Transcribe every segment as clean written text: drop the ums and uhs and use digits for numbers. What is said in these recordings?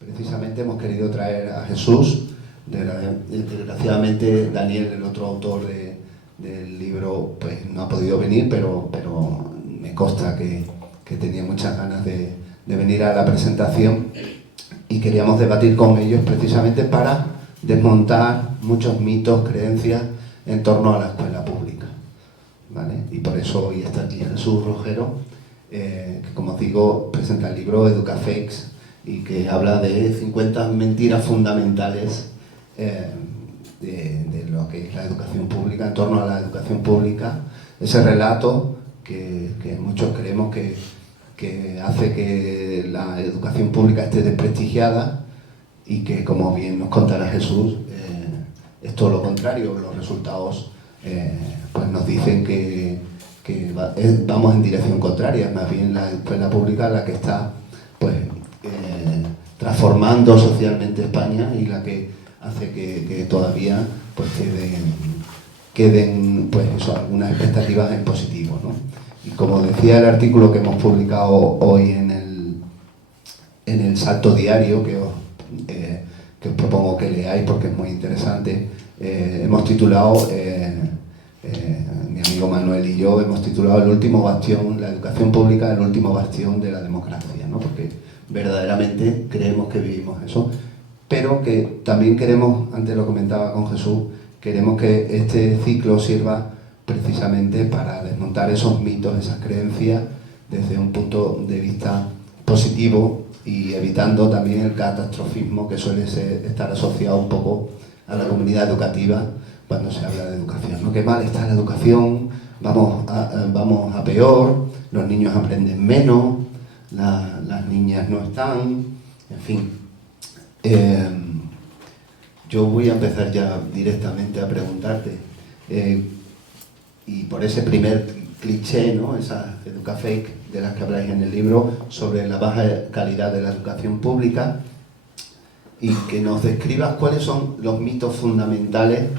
Precisamente hemos querido traer a Jesús. Desgraciadamente Daniel, el otro autor del libro, pues no ha podido venir, pero me consta que tenía muchas ganas de venir a la presentación, y queríamos debatir con ellos precisamente para desmontar muchos mitos, creencias en torno a la escuela pública, ¿vale? Y por eso hoy está aquí Jesús Rojero, que, como os digo, presenta el libro Educafakes, y que habla de 50 mentiras fundamentales de lo que es la educación pública, en torno a la educación pública, ese relato que muchos creemos que hace que la educación pública esté desprestigiada, y que, como bien nos contará Jesús, es todo lo contrario. Los resultados pues nos dicen que vamos en dirección contraria. Es más bien la escuela pública la que está pues transformando socialmente España, y la que hace que todavía pues queden pues eso, algunas expectativas en positivo, ¿no? Y como decía el artículo que hemos publicado hoy en el Salto Diario, que os propongo que leáis porque es muy interesante, hemos titulado, mi amigo Manuel y yo, hemos titulado El último bastión, la educación pública, el último bastión de la democracia, ¿no? Porque verdaderamente creemos que vivimos eso, pero que también queremos, antes lo comentaba con Jesús, queremos que este ciclo sirva precisamente para desmontar esos mitos, esas creencias, desde un punto de vista positivo, y evitando también el catastrofismo que suele estar asociado un poco a la comunidad educativa cuando se habla de educación, ¿no? Qué mal está la educación, vamos a peor, los niños aprenden menos, las niñas no están, en fin. Yo voy a empezar ya directamente a preguntarte, y por ese primer cliché, ¿no? Esas educafake de las que habláis en el libro, sobre la baja calidad de la educación pública, y que nos describas cuáles son los mitos fundamentales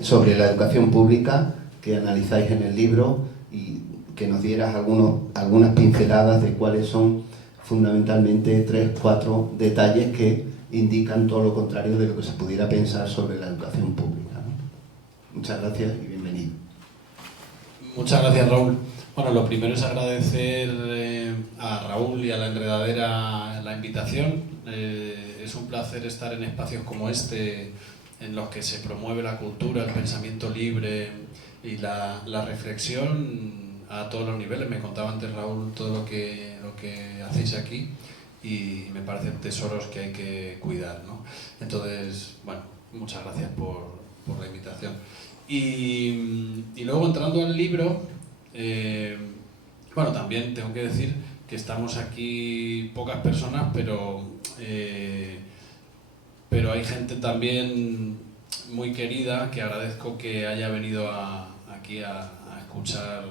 sobre la educación pública que analizáis en el libro, y que nos dieras algunas pinceladas de cuáles son fundamentalmente 3-4 detalles que indican todo lo contrario de lo que se pudiera pensar sobre la educación pública, ¿no? Muchas gracias y bienvenido. Muchas gracias, Raúl. Bueno, lo primero es agradecer a Raúl y a la Enredadera la invitación. Es un placer estar en espacios como este, en los que se promueve la cultura, el pensamiento libre y la reflexión a todos los niveles. Me contaba antes Raúl todo lo que hacéis aquí, y me parecen tesoros que hay que cuidar, ¿no? Entonces, bueno, muchas gracias por la invitación. Y luego, entrando al libro, bueno, también tengo que decir que estamos aquí pocas personas, pero hay gente también muy querida, que agradezco que haya venido aquí a escuchar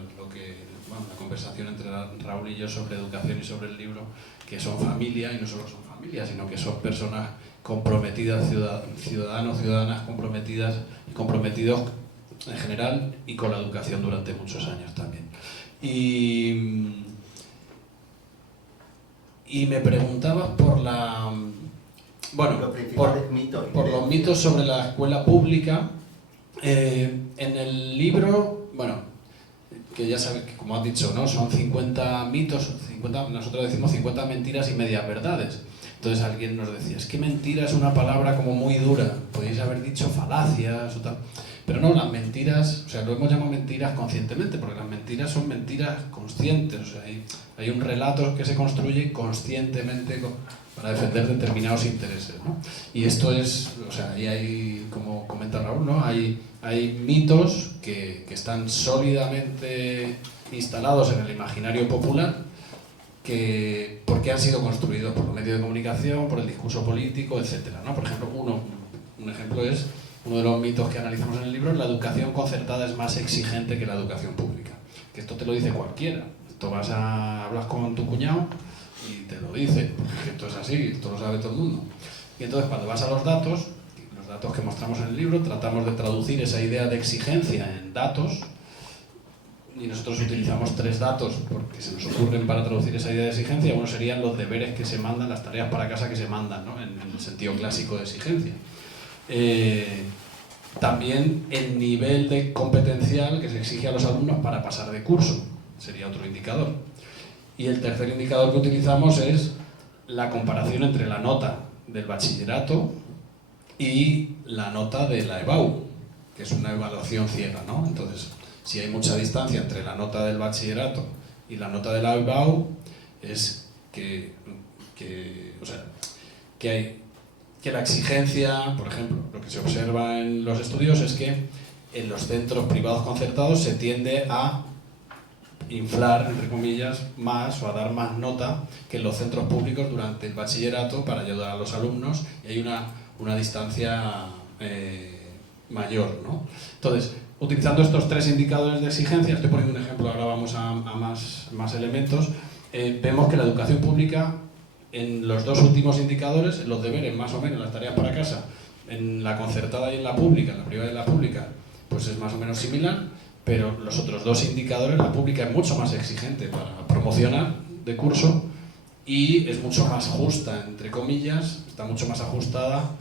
la conversación entre Raúl y yo sobre educación y sobre el libro, que son familia, y no solo son familia, sino que son personas comprometidas, ciudadanas comprometidas y comprometidos en general, y con la educación durante muchos años también. Y me preguntabas por los mitos sobre la escuela pública. En el libro, bueno, que ya sabes que, como has dicho, ¿no? Son 50 mitos, nosotros decimos 50 mentiras y medias verdades. Entonces alguien nos decía, es que mentira es una palabra como muy dura, podéis haber dicho falacias o tal. Pero no, las mentiras, o sea, lo hemos llamado mentiras conscientemente, porque las mentiras son mentiras conscientes, o sea, hay un relato que se construye conscientemente para defender determinados intereses, ¿no? Y esto es, o sea, ahí hay, como comenta Raúl, ¿no? Hay mitos que están sólidamente instalados en el imaginario popular, porque han sido construidos por los medios de comunicación, por el discurso político, etcétera, ¿no? Por ejemplo, un ejemplo es, uno de los mitos que analizamos en el libro: la educación concertada es más exigente que la educación pública. Que esto te lo dice cualquiera. Esto hablas con tu cuñado y te lo dice, porque esto es así, esto lo sabe todo el mundo. Y entonces, cuando vas a los datos que mostramos en el libro, tratamos de traducir esa idea de exigencia en datos, y nosotros utilizamos 3 datos porque se nos ocurren para traducir esa idea de exigencia. Uno serían los deberes que se mandan, las tareas para casa que se mandan, ¿no? En el sentido clásico de exigencia. También el nivel de competencial que se exige a los alumnos para pasar de curso, sería otro indicador. Y el tercer indicador que utilizamos es la comparación entre la nota del bachillerato y la nota de la EBAU, que es una evaluación ciega, ¿no? Entonces, si hay mucha distancia entre la nota del bachillerato y la nota de la EBAU, es que la exigencia, por ejemplo, lo que se observa en los estudios es que en los centros privados concertados se tiende a inflar, entre comillas, más o a dar más nota que en los centros públicos durante el bachillerato para ayudar a los alumnos, y hay una distancia mayor, ¿no? Entonces, utilizando estos 3 indicadores de exigencia, estoy poniendo un ejemplo, ahora vamos a más elementos, vemos que la educación pública, en los 2 últimos indicadores, en los deberes más o menos, las tareas para casa, en la concertada y en la pública, en la privada y en la pública, pues es más o menos similar, pero los otros 2 indicadores, la pública es mucho más exigente para promocionar de curso y es mucho más justa, entre comillas, está mucho más ajustada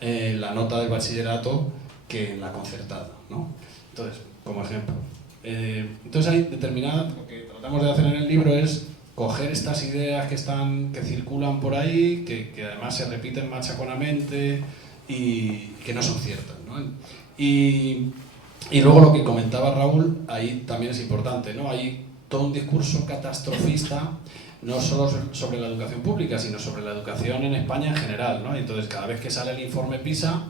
la nota del bachillerato que en la concertada, ¿no? Entonces, como ejemplo. Entonces hay determinadas, lo que tratamos de hacer en el libro es coger estas ideas que circulan por ahí, que además se repiten machaconamente y que no son ciertas, ¿no? Y luego lo que comentaba Raúl, ahí también es importante, ¿no? Hay todo un discurso catastrofista, no solo sobre la educación pública, sino sobre la educación en España en general, ¿no? Y entonces, cada vez que sale el informe PISA,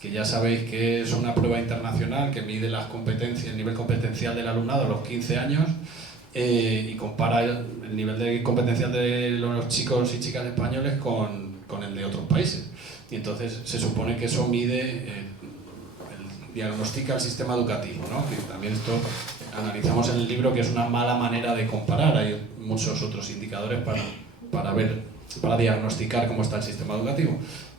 que ya sabéis que es una prueba internacional que mide las competencias, el nivel competencial del alumnado a los 15 años, y compara el nivel de competencial de los chicos y chicas españoles con el de otros países. Y entonces se supone que eso mide, diagnostica el sistema educativo, ¿no? Que también esto analizamos en el libro, que es una mala manera de comparar. Hay muchos otros indicadores para diagnosticar cómo está el sistema educativo.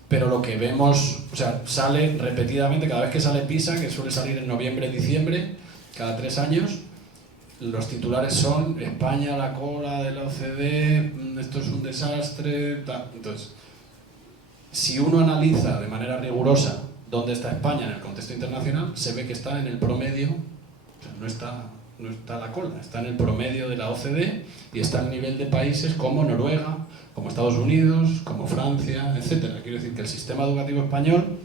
Pero lo que vemos, o sea, sale repetidamente, cada vez que sale PISA, que suele salir en noviembre, diciembre, cada 3 años, los titulares son España, la cola de la OCDE, esto es un desastre, tal. Entonces, si uno analiza de manera rigurosa dónde está España en el contexto internacional, se ve que está en el promedio, o sea, no está a la cola, está en el promedio de la OCDE y está al nivel de países como Noruega, como Estados Unidos, como Francia, etc. Quiero decir que el sistema educativo español,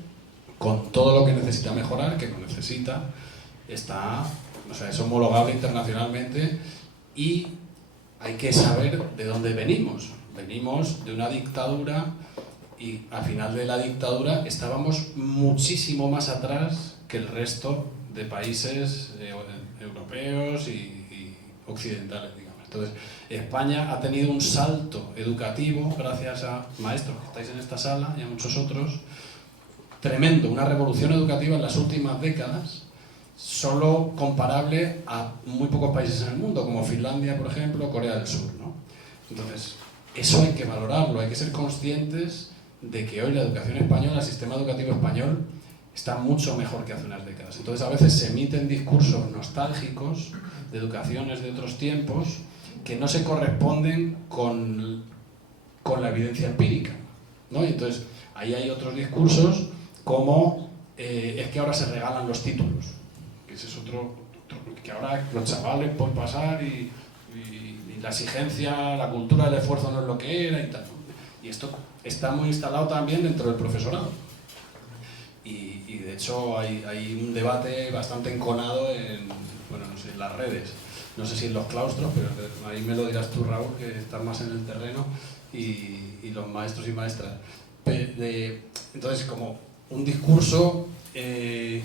con todo lo que necesita mejorar, que lo necesita, es homologable internacionalmente, y hay que saber de dónde venimos. Venimos de una dictadura y al final de la dictadura estábamos muchísimo más atrás que el resto de países europeos y occidentales, digamos. Entonces, España ha tenido un salto educativo gracias a maestros que estáis en esta sala y a muchos otros, tremendo, una revolución educativa en las últimas décadas, solo comparable a muy pocos países en el mundo, como Finlandia, por ejemplo, o Corea del Sur, ¿no? Entonces, eso hay que valorarlo, hay que ser conscientes de que hoy la educación española, el sistema educativo español, está mucho mejor que hace unas décadas. Entonces, a veces se emiten discursos nostálgicos de educaciones de otros tiempos que no se corresponden con la evidencia empírica, ¿no? Y entonces, ahí hay otros discursos como es que ahora se regalan los títulos, que ese es otro que ahora los chavales pueden pasar y la exigencia, la cultura del esfuerzo no es lo que era y tal. Y esto está muy instalado también dentro del profesorado. Y de hecho hay un debate bastante enconado en las redes. No sé si en los claustros, pero ahí me lo dirás tú, Raúl, que estás más en el terreno, y los maestros y maestras. Entonces, como un discurso que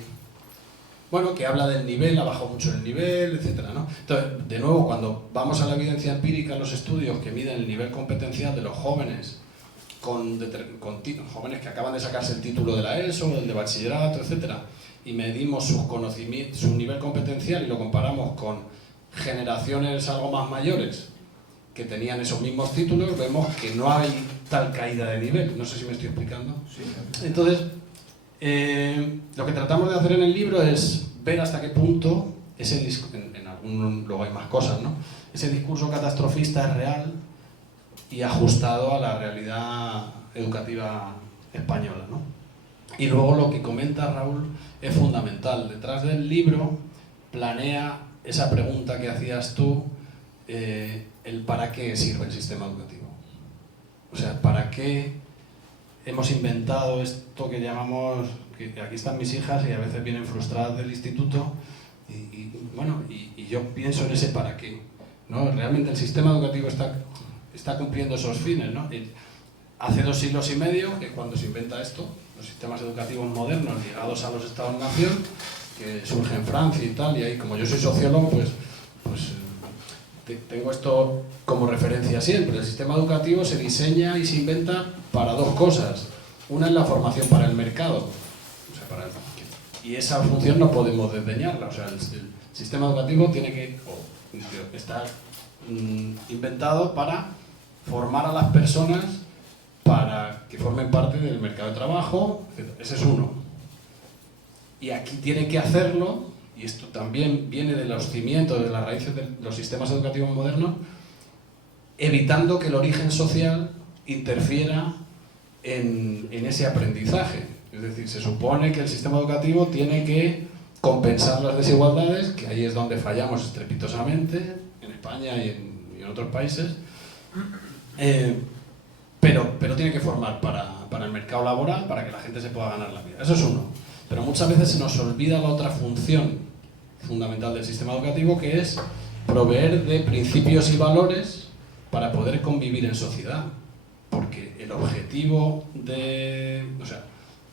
habla del nivel, ha bajado mucho el nivel, etcétera, ¿no? Entonces, de nuevo, cuando vamos a la evidencia empírica, los estudios que miden el nivel competencial de los jóvenes, con jóvenes que acaban de sacarse el título de la ESO, del de bachillerato, etcétera, y medimos su nivel competencial y lo comparamos con generaciones algo más mayores que tenían esos mismos títulos, vemos que no hay tal caída de nivel. No sé si me estoy explicando. Sí. Entonces, lo que tratamos de hacer en el libro es ver hasta qué punto en luego hay más cosas, ¿no? Ese discurso catastrofista es real y ajustado a la realidad educativa española, ¿no? Y luego lo que comenta Raúl es fundamental. Detrás del libro planea esa pregunta que hacías tú, el para qué sirve el sistema educativo. O sea, ¿para qué hemos inventado esto que llamamos, que aquí están mis hijas y a veces vienen frustradas del instituto, y yo pienso en ese para qué, ¿no? Realmente el sistema educativo está cumpliendo esos fines, ¿no? Hace 2 siglos y medio, que cuando se inventa esto, los sistemas educativos modernos ligados a los Estados-nación, que surge en Francia, Italia, y como yo soy sociólogo, pues tengo esto como referencia siempre. El sistema educativo se diseña y se inventa para 2 cosas. Una es la formación para el mercado, o sea, y esa función no podemos desdeñarla. O sea, el sistema educativo tiene que estar inventado para formar a las personas para que formen parte del mercado de trabajo, etc. Ese es uno. Y aquí tiene que hacerlo, y esto también viene de los cimientos, de las raíces de los sistemas educativos modernos, evitando que el origen social interfiera en ese aprendizaze. Es decir, se supone que el sistema educativo tiene que compensar las desigualdades, que ahí es donde fallamos estrepitosamente, en España y en otros países, pero tiene que formar para el mercado laboral, para que la gente se pueda ganar la vida. Eso es uno. Pero muchas veces se nos olvida la otra función fundamental del sistema educativo, que es proveer de principios y valores para poder convivir en sociedad. Porque el objetivo o sea,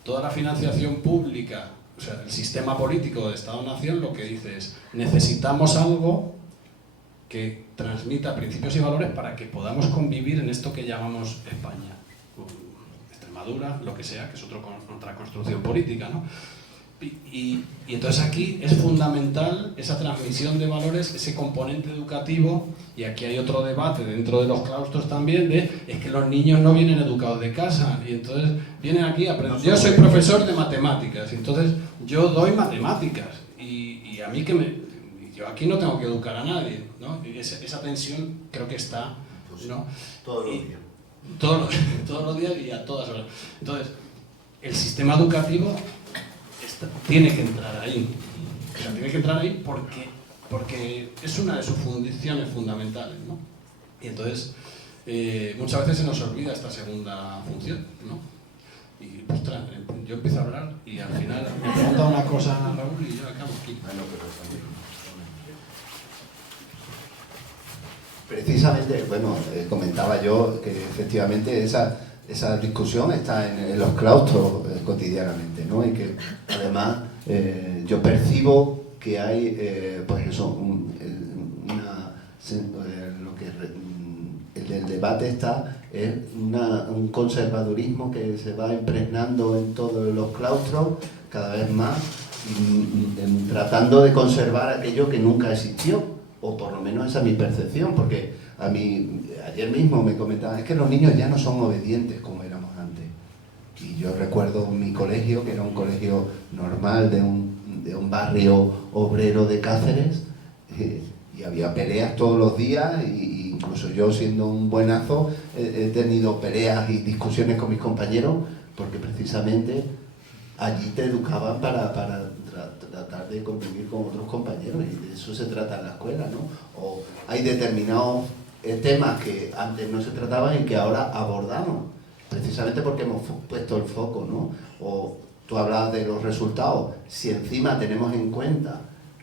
toda la financiación pública, o sea, el sistema político de Estado-nación lo que dice es: necesitamos algo que transmita principios y valores para que podamos convivir en esto que llamamos España, Extremadura, lo que sea, que es otra construcción política, ¿no? Y entonces aquí es fundamental esa transmisión de valores, ese componente educativo, y aquí hay otro debate dentro de los claustros también, es que los niños no vienen educados de casa, y entonces vienen aquí a aprender. Yo soy profesor de matemáticas, y entonces yo doy matemáticas, y a mí yo aquí no tengo que educar a nadie, ¿no? Y esa tensión creo que está, ¿no? Todos los días. Todos los días y a todas horas. Entonces, el sistema educativo tiene que entrar ahí. O sea, tiene que entrar ahí porque es una de sus funciones fundamentales, ¿no? Y entonces, muchas veces se nos olvida esta segunda función, ¿no? Y, ostras, yo empiezo a hablar y al final me pregunta una cosa a Raúl y yo acabo aquí. Precisamente, bueno, comentaba yo que efectivamente esa discusión está en los claustros cotidianamente, ¿no? Y que además yo percibo que hay, pues eso, el debate es un conservadurismo que se va impregnando en todos los claustros cada vez más, tratando de conservar aquello que nunca existió. O por lo menos esa es mi percepción, porque a mí, ayer mismo me comentaban, es que los niños ya no son obedientes como éramos antes. Y yo recuerdo mi colegio, que era un colegio normal de un barrio obrero de Cáceres, y había peleas todos los días, y incluso yo, siendo un buenazo, he tenido peleas y discusiones con mis compañeros, porque precisamente allí te educaban para tratar de convivir con otros compañeros, y de eso se trata en la escuela, ¿no? O hay determinados temas que antes no se trataban y que ahora abordamos, precisamente porque hemos puesto el foco, ¿no? O tú hablabas de los resultados. Si encima tenemos en cuenta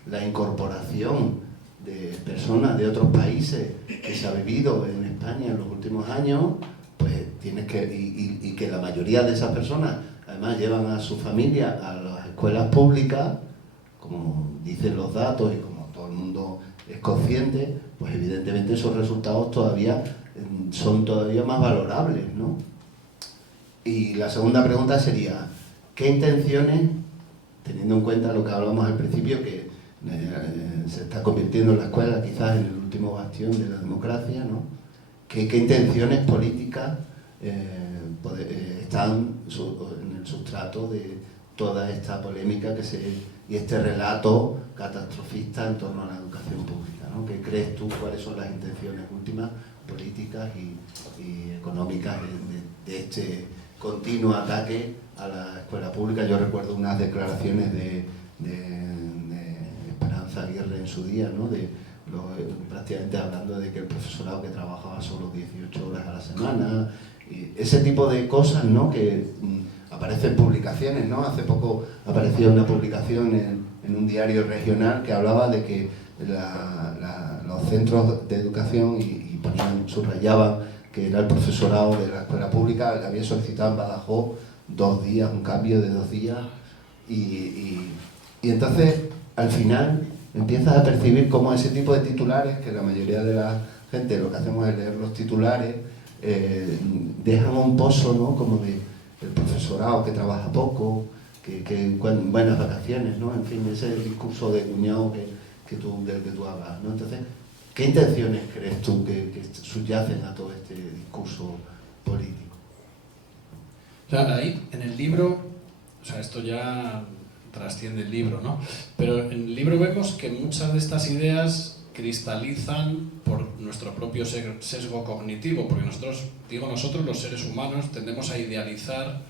la incorporación de personas de otros países que se ha vivido en España en los últimos años, pues tienes que, y que la mayoría de esas personas además llevan a su familia a las escuelas públicas, como dicen los datos y como todo el mundo es consciente, pues evidentemente esos resultados son todavía más valorables, ¿no? Y la segunda pregunta sería, ¿qué intenciones, teniendo en cuenta lo que hablamos al principio, que se está convirtiendo en la escuela quizás en el último bastión de la democracia, ¿no? ¿Qué intenciones políticas están en el sustrato de toda esta polémica que se y este relato catastrofista en torno a la educación pública, ¿no? ¿Qué crees tú? ¿Cuáles son las intenciones últimas políticas y económicas de este continuo ataque a la escuela pública? Yo recuerdo unas declaraciones de Esperanza Aguirre en su día, ¿no? Prácticamente hablando de que el profesorado que trabajaba solo 18 horas a la semana, y ese tipo de cosas, ¿no? Que aparecen en publicaciones, ¿no? Hace poco apareció una publicación en un diario regional que hablaba de que los centros de educación y subrayaban que era el profesorado de la escuela pública que había solicitado en Badajoz 2 días, un cambio de 2 días, y entonces al final empiezas a percibir cómo ese tipo de titulares, que la mayoría de la gente lo que hacemos es leer los titulares, dejan un pozo, ¿no? Como de el profesorado que trabaja poco, que buenas vacaciones, ¿no? En fin, ese discurso de cuñado del que tú hablas, ¿no? Entonces, ¿qué intenciones crees tú que subyacen a todo este discurso político? Claro, ahí en el libro, o sea, esto ya trasciende el libro, ¿no? Pero en el libro vemos que muchas de estas ideas cristalizan por nuestro propio sesgo cognitivo, porque nosotros los seres humanos tendemos a idealizar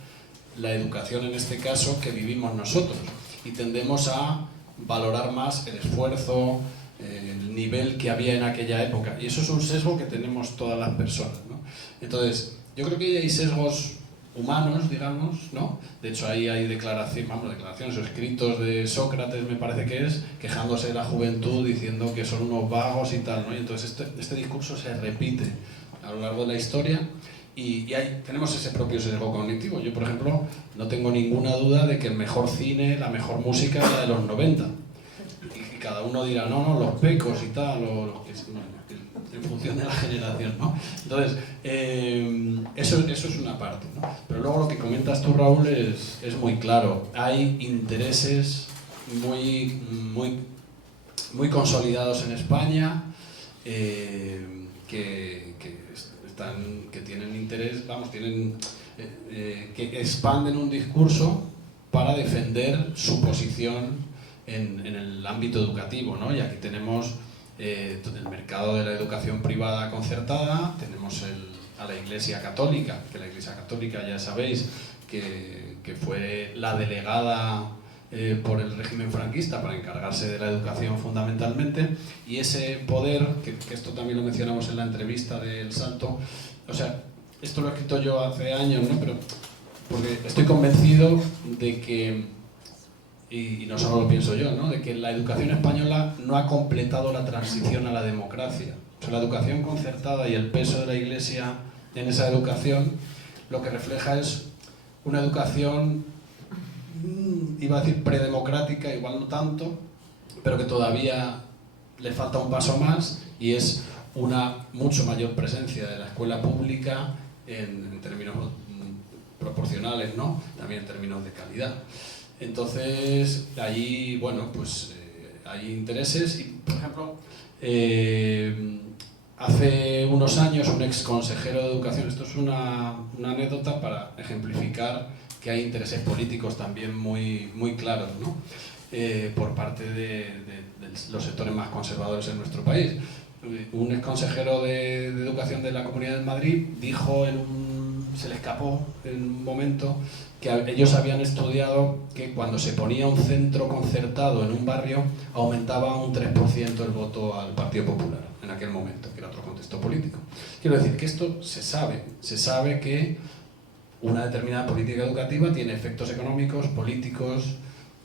la educación en este caso que vivimos nosotros y tendemos a valorar más el esfuerzo, el nivel que había en aquella época, y eso es un sesgo que tenemos todas las personas, ¿no? Entonces, yo creo que hay sesgos humanos, digamos, ¿no? De hecho, ahí hay declaraciones o escritos de Sócrates, me parece que es, quejándose de la juventud, diciendo que son unos vagos y tal, ¿no? Y entonces este discurso se repite a lo largo de la historia y tenemos ese propio sesgo cognitivo. Yo, por ejemplo, no tengo ninguna duda de que el mejor cine, la mejor música es la de los 90. Y cada uno dirá, no, los pecos y tal, o los que en función de la generación, ¿no? Entonces, eso es una parte, ¿no? Pero luego lo que comentas tú, Raúl, es muy claro. Hay intereses muy consolidados en España que tienen interés, que expanden un discurso para defender su posición en el ámbito educativo, ¿no? Y aquí tenemos el mercado de la educación privada concertada, tenemos a la Iglesia Católica, que la Iglesia Católica ya sabéis que fue la delegada por el régimen franquista para encargarse de la educación fundamentalmente, y ese poder, que esto también lo mencionamos en la entrevista del Salto, o sea, esto lo he escrito yo hace años, ¿no? Pero porque estoy convencido de que, y no solo lo pienso yo, ¿no? De que la educación española no ha completado la transición a la democracia. O sea, la educación concertada y el peso de la Iglesia en esa educación lo que refleja es una educación, iba a decir predemocrática, igual no tanto, pero que todavía le falta un paso más, y es una mucho mayor presencia de la escuela pública en términos proporcionales, ¿no? También en términos de calidad. Entonces, allí, bueno, pues hay intereses y, por ejemplo, hace unos años un ex consejero de educación, esto es una anécdota para ejemplificar que hay intereses políticos también muy claros, ¿no? Por parte de los sectores más conservadores en nuestro país. Un ex consejero de educación de la Comunidad de Madrid dijo se le escapó en un momento que ellos habían estudiado que cuando se ponía un centro concertado en un barrio aumentaba un 3% el voto al Partido Popular en aquel momento, que era otro contexto político. Quiero decir que esto se sabe que una determinada política educativa tiene efectos económicos, políticos,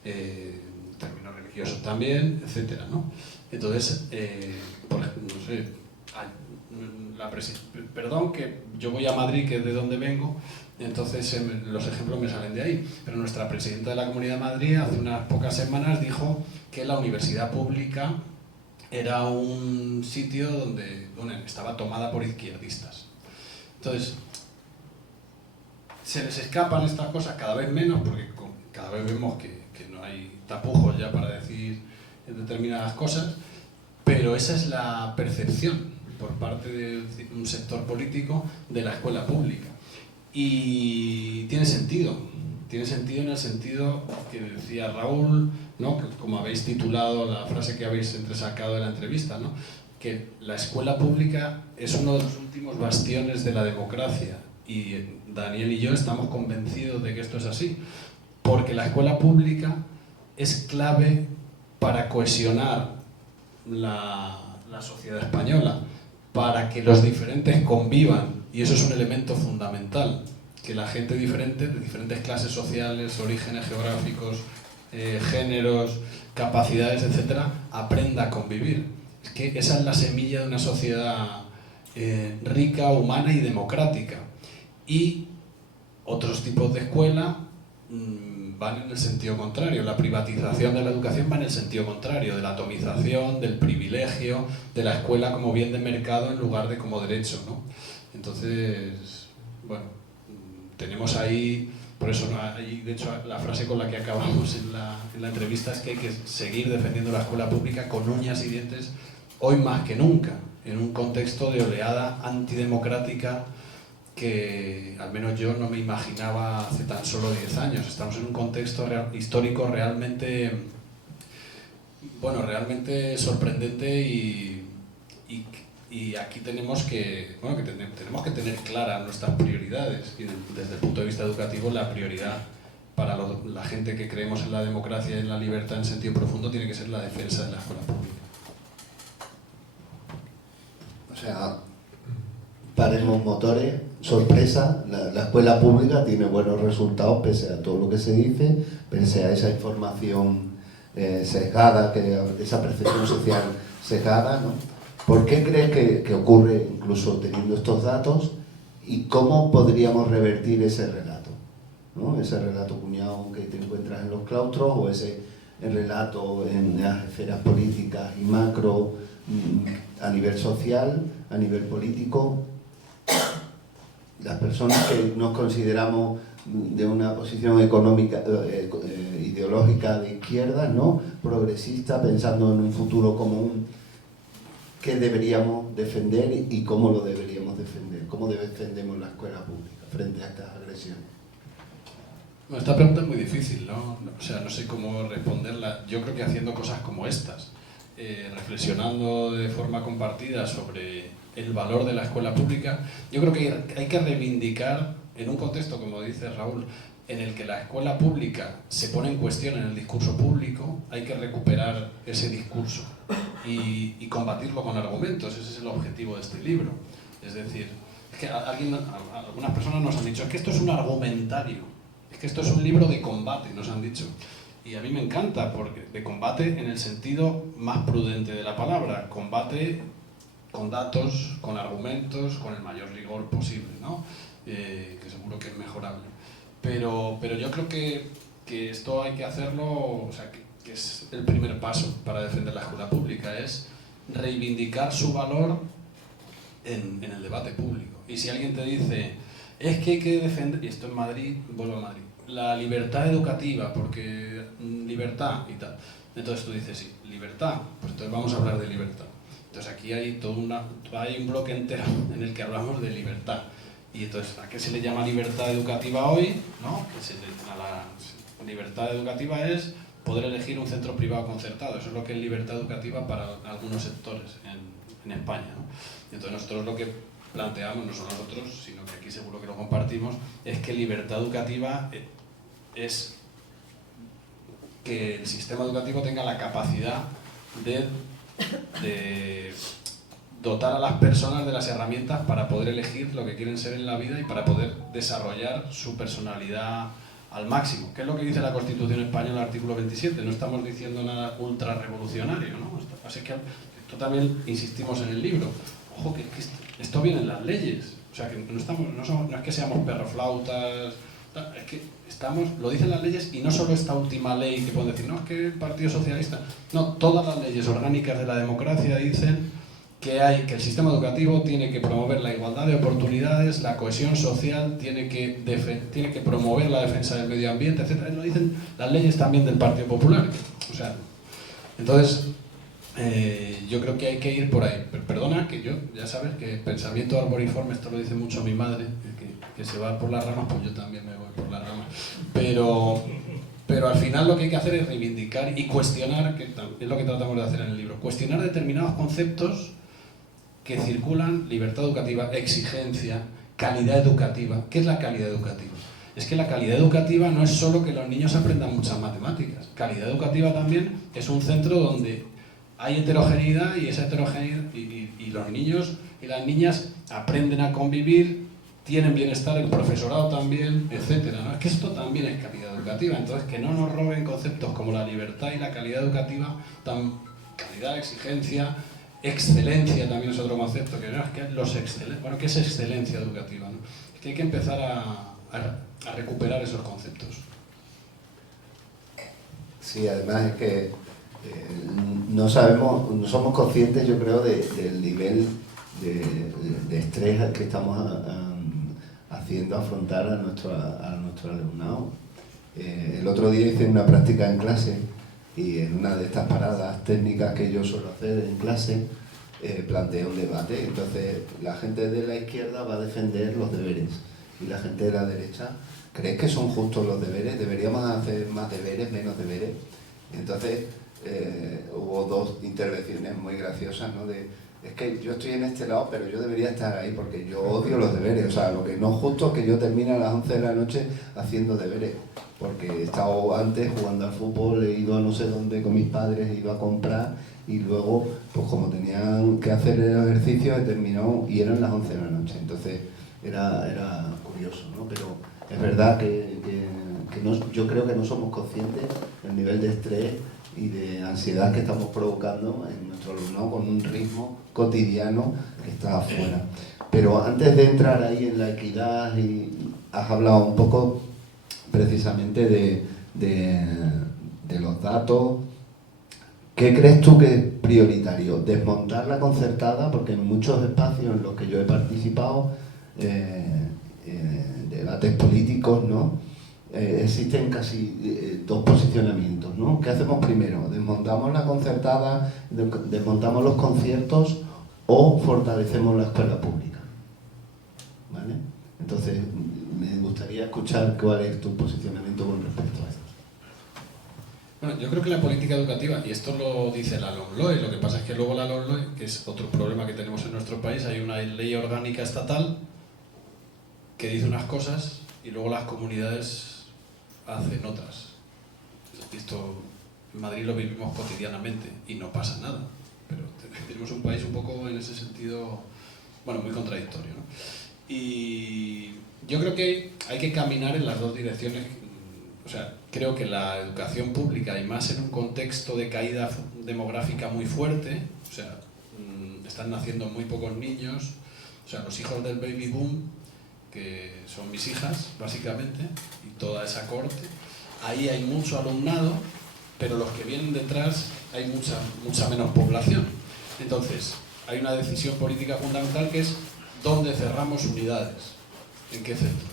términos religiosos también, etcétera, ¿no? Entonces, por ejemplo, no sé, perdón que yo voy a Madrid, que es de donde vengo, entonces los ejemplos me salen de ahí, pero nuestra presidenta de la Comunidad de Madrid hace unas pocas semanas dijo que la universidad pública era un sitio donde estaba tomada por izquierdistas. Entonces, se les escapan estas cosas cada vez menos, porque cada vez vemos que no hay tapujos ya para decir determinadas cosas, pero esa es la percepción por parte de un sector político de la escuela pública. Y tiene sentido, tiene sentido en el sentido que decía Raúl, ¿no? Que como habéis titulado la frase que habéis entresacado de la entrevista, ¿no? Que la escuela pública es uno de los últimos bastiones de la democracia, y Daniel y yo estamos convencidos de que esto es así, porque la escuela pública es clave para cohesionar la sociedad española, para que los diferentes convivan, y eso es un elemento fundamental, que la gente diferente, de diferentes clases sociales, orígenes geográficos, géneros, capacidades, etcétera, aprenda a convivir. Es que esa es la semilla de una sociedad rica, humana y democrática. Y otros tipos de escuela van en el sentido contrario. La privatización de la educación va en el sentido contrario, de la atomización, del privilegio, de la escuela como bien de mercado en lugar de como derecho, ¿no? Entonces, bueno, tenemos ahí, por eso ahí, de hecho, la frase con la que acabamos en la entrevista es que hay que seguir defendiendo la escuela pública con uñas y dientes, hoy más que nunca, en un contexto de oleada antidemocrática que al menos yo no me imaginaba hace tan solo 10 años. Estamos en un contexto histórico realmente, bueno, realmente sorprendente, y aquí tenemos que, bueno, tenemos que tener claras nuestras prioridades, y desde el punto de vista educativo la prioridad para la gente que creemos en la democracia y en la libertad en sentido profundo tiene que ser la defensa de la escuela pública. O sea, paremos motores, sorpresa, la escuela pública tiene buenos resultados pese a todo lo que se dice, pese a esa información sesgada, esa percepción social sesgada, ¿no? ¿Por qué crees que ocurre incluso teniendo estos datos, y cómo podríamos revertir ese relato, ¿no? Ese relato cuñado que te encuentras en los claustros, o ese relato en las esferas políticas y macro, a nivel social, a nivel político? Las personas que nos consideramos de una posición económica, ideológica de izquierda, ¿no? Progresista, pensando en un futuro común, ¿qué deberíamos defender y cómo lo deberíamos defender? ¿Cómo defendemos la escuela pública frente a estas agresiones? Bueno, esta pregunta es muy difícil, ¿no? O sea, no sé cómo responderla. Yo creo que haciendo cosas como estas, reflexionando de forma compartida sobre el valor de la escuela pública, yo creo que hay que reivindicar, en un contexto, como dice Raúl, en el que la escuela pública se pone en cuestión en el discurso público, hay que recuperar ese discurso y combatirlo con argumentos. Ese es el objetivo de este libro. Es decir, es que algunas personas nos han dicho, es que esto es un argumentario, es que esto es un libro de combate, nos han dicho. Y a mí me encanta, porque de combate en el sentido más prudente de la palabra, combate con datos, con argumentos, con el mayor rigor posible, ¿no? Que seguro que es mejorable. Pero yo creo que esto hay que hacerlo, o sea, que es el primer paso para defender la escuela pública, es reivindicar su valor en el debate público. Y si alguien te dice, es que hay que defender, y esto en Madrid, vuelvo a Madrid, la libertad educativa, porque libertad y tal. Entonces tú dices, sí, libertad, pues entonces vamos a hablar de libertad. Entonces aquí hay hay un bloque entero en el que hablamos de libertad. Y entonces, ¿a qué se le llama libertad educativa hoy? ¿No? La libertad educativa es poder elegir un centro privado concertado. Eso es lo que es libertad educativa para algunos sectores en España, ¿no? Y entonces nosotros lo que planteamos, no solo nosotros, sino que aquí seguro que lo compartimos, es que libertad educativa es que el sistema educativo tenga la capacidad de dotar a las personas de las herramientas para poder elegir lo que quieren ser en la vida y para poder desarrollar su personalidad al máximo. ¿Qué es lo que dice la Constitución española, artículo 27? No estamos diciendo nada ultra revolucionario, ¿no? Así que esto también insistimos en el libro. Ojo, que esto viene en las leyes. O sea, que no es que seamos perroflautas, es que lo dicen las leyes, y no solo esta última ley que pueden decir, no, es que el Partido Socialista... No, todas las leyes orgánicas de la democracia dicen que el sistema educativo tiene que promover la igualdad de oportunidades, la cohesión social, tiene que promover la defensa del medio ambiente, etc. Lo dicen las leyes también del Partido Popular. O sea, entonces, yo creo que hay que ir por ahí. Perdona, que yo, ya sabes, que pensamiento arboriforme, esto lo dice mucho mi madre, que que se va por las ramas, pues yo también me voy por las ramas. Pero al final lo que hay que hacer es reivindicar y cuestionar, que es lo que tratamos de hacer en el libro, cuestionar determinados conceptos que circulan: libertad educativa, exigencia, calidad educativa. ¿Qué es la calidad educativa? Es que la calidad educativa no es solo que los niños aprendan muchas matemáticas. Calidad educativa también es un centro donde hay heterogeneidad, y esa heterogeneidad y los niños y las niñas aprenden a convivir, tienen bienestar, el profesorado también, etcétera, ¿no? Es que esto también es calidad educativa. Entonces, que no nos roben conceptos como la libertad y la calidad educativa, calidad, exigencia, excelencia también es otro concepto, que no es que ¿qué es excelencia educativa, ¿no? Es que hay que empezar a recuperar esos conceptos. Sí, además es que no somos conscientes, yo creo, del nivel de estrés que estamos haciendo afrontar a nuestro alumnado. El otro día hice una práctica en clase, y en una de estas paradas técnicas que yo suelo hacer en clase, planteé un debate. Entonces, la gente de la izquierda va a defender los deberes y la gente de la derecha: ¿crees que son justos los deberes? ¿Deberíamos hacer más deberes, menos deberes? Entonces, hubo dos intervenciones muy graciosas, ¿no? Es que yo estoy en este lado, pero yo debería estar ahí porque yo odio los deberes. O sea, lo que no es justo es que yo termine a las 11 de la noche haciendo deberes, porque he estado antes jugando al fútbol, he ido a no sé dónde con mis padres, he ido a comprar, y luego, pues como tenían que hacer el ejercicio, he terminado y eran las 11 de la noche. Entonces, era curioso, ¿no? Pero es verdad que yo creo que no somos conscientes del nivel de estrés y de ansiedad que estamos provocando en nuestro alumnado con un ritmo cotidiano que está afuera. Pero antes de entrar ahí en la equidad, has hablado un poco precisamente de los datos. ¿Qué crees tú que es prioritario? ¿Desmontar la concertada? Porque en muchos espacios en los que yo he participado, debates políticos, ¿no? Existen casi dos posicionamientos, ¿no? ¿Qué hacemos primero? ¿Desmontamos la concertada, desmontamos los conciertos, o fortalecemos la escuela pública? ¿Vale? Entonces, me gustaría escuchar cuál es tu posicionamiento con respecto a esto. Bueno, yo creo que la política educativa, y esto lo dice la LOMLOE, lo que pasa es que luego la LOMLOE, que es otro problema que tenemos en nuestro país, hay una ley orgánica estatal que dice unas cosas y luego las comunidades hacen otras. Esto en Madrid lo vivimos cotidianamente y no pasa nada, pero tenemos un país un poco en ese sentido, bueno, muy contradictorio, ¿no? Y yo creo que hay que caminar en las dos direcciones. O sea, creo que la educación pública, y más en un contexto de caída demográfica muy fuerte, o sea, están naciendo muy pocos niños, o sea, los hijos del baby boom, que son mis hijas, básicamente, y toda esa corte, ahí hay mucho alumnado, pero los que vienen detrás hay mucha menos población. Entonces, hay una decisión política fundamental, que es dónde cerramos unidades, en qué centros.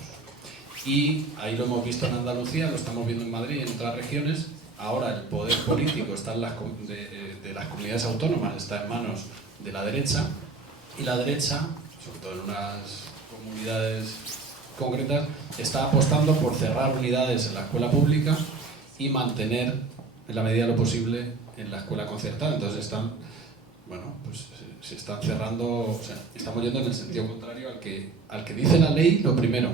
Y ahí lo hemos visto en Andalucía, lo estamos viendo en Madrid y en otras regiones. Ahora el poder político está en de las comunidades autónomas, está en manos de la derecha, y la derecha, sobre todo en unas comunidades concretas, está apostando por cerrar unidades en la escuela pública y mantener, en la medida de lo posible, en la escuela concertada. Entonces se están cerrando, o sea, estamos yendo en el sentido contrario al que dice la ley, lo primero,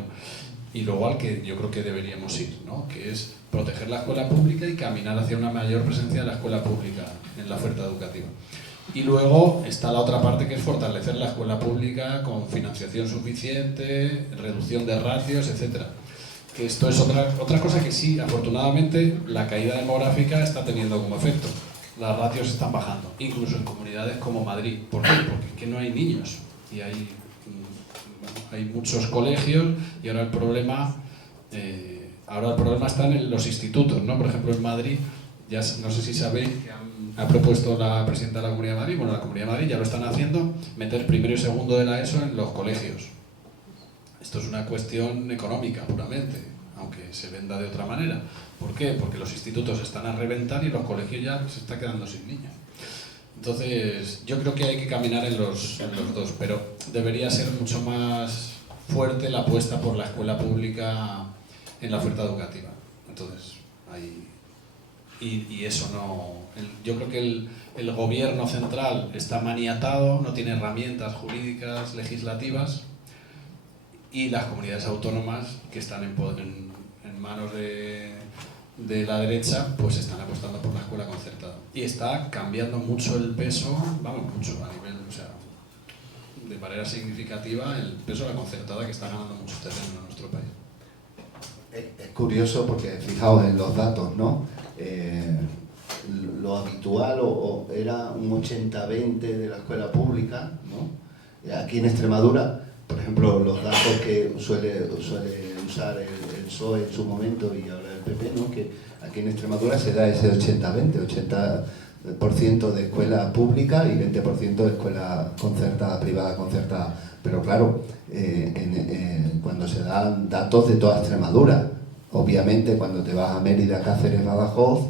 y luego al que yo creo que deberíamos ir, ¿no? Que es proteger la escuela pública y caminar hacia una mayor presencia de la escuela pública en la oferta educativa. Y luego está la otra parte, que es fortalecer la escuela pública con financiación suficiente, reducción de ratios, etc. Que esto es otra cosa que sí, afortunadamente, la caída demográfica está teniendo como efecto. Las ratios están bajando, incluso en comunidades como Madrid. ¿Por qué? Porque es que no hay niños y hay muchos colegios, y ahora el problema está en los institutos, ¿no? Por ejemplo, en Madrid, ya no sé si sabéis que ha propuesto la presidenta de la Comunidad de Madrid, bueno, la Comunidad de Madrid ya lo están haciendo, meter primero y segundo de la ESO en los colegios. Esto es una cuestión económica puramente, aunque se venda de otra manera. ¿Por qué? Porque los institutos están a reventar y los colegios ya se están quedando sin niños. Entonces, yo creo que hay que caminar en los dos, pero debería ser mucho más fuerte la apuesta por la escuela pública en la oferta educativa. Entonces, ahí... Y eso no... yo creo que el gobierno central está maniatado, no tiene herramientas jurídicas, legislativas, y las comunidades autónomas que están en manos de la derecha, pues están apostando por la escuela concertada. Y está cambiando mucho el peso, vamos, mucho a nivel, o sea, de manera significativa el peso de la concertada, que está ganando mucho terreno en nuestro país. Es curioso porque fijaos en los datos, ¿no? Lo habitual era un 80-20 de la escuela pública, ¿no? Aquí en Extremadura, por ejemplo, los datos que suele usar el PSOE en su momento y ahora el PP, ¿no? Que aquí en Extremadura se da ese 80-20, 80% de escuela pública y 20% de escuela concertada, privada concertada. Pero claro, cuando se dan datos de toda Extremadura, obviamente cuando te vas a Mérida, Cáceres, Badajoz,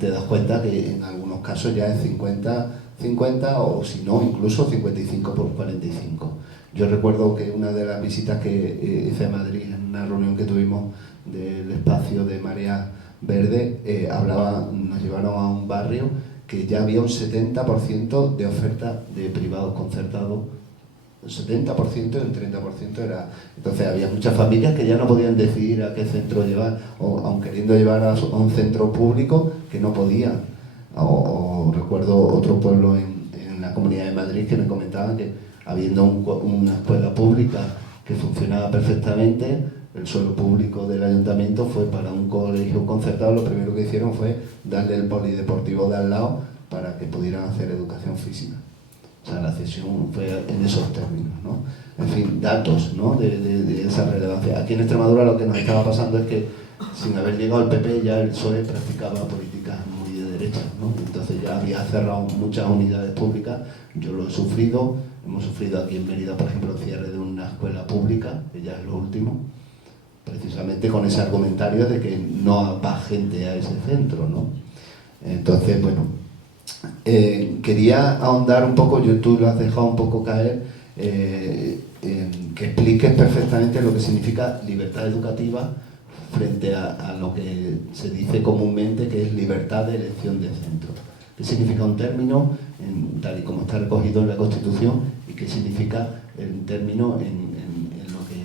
te das cuenta que en algunos casos ya es 50-50 o si no, incluso 55-45. Yo recuerdo que una de las visitas que hice a Madrid en una reunión que tuvimos del espacio de Marea Verde, nos llevaron a un barrio que ya había un 70% de oferta de privados concertados, un 70% y un 30% era... Entonces había muchas familias que ya no podían decidir a qué centro llevar, o aun queriendo llevar a un centro público que no podían. O recuerdo otro pueblo en la Comunidad de Madrid que me comentaban que habiendo una escuela pública que funcionaba perfectamente, el suelo público del ayuntamiento fue para un colegio concertado, lo primero que hicieron fue darle el polideportivo de al lado para que pudieran hacer educación física. O sea, la cesión fue en esos términos, ¿no? En fin, datos, ¿no? de esa relevancia. Aquí en Extremadura lo que nos estaba pasando es que sin haber llegado al PP ya el PSOE practicaba políticas muy de derecha, ¿no? Entonces ya había cerrado muchas unidades públicas, yo lo he sufrido, hemos sufrido aquí en Mérida, por ejemplo, el cierre de una escuela pública, que ya es lo último, precisamente con ese argumentario de que no va gente a ese centro, ¿no? Entonces, bueno, quería ahondar un poco, tú lo has dejado un poco caer, que expliques perfectamente lo que significa libertad educativa frente a lo que se dice comúnmente que es libertad de elección de centro. ¿Qué significa un término tal y como está recogido en la Constitución y qué significa el término en lo que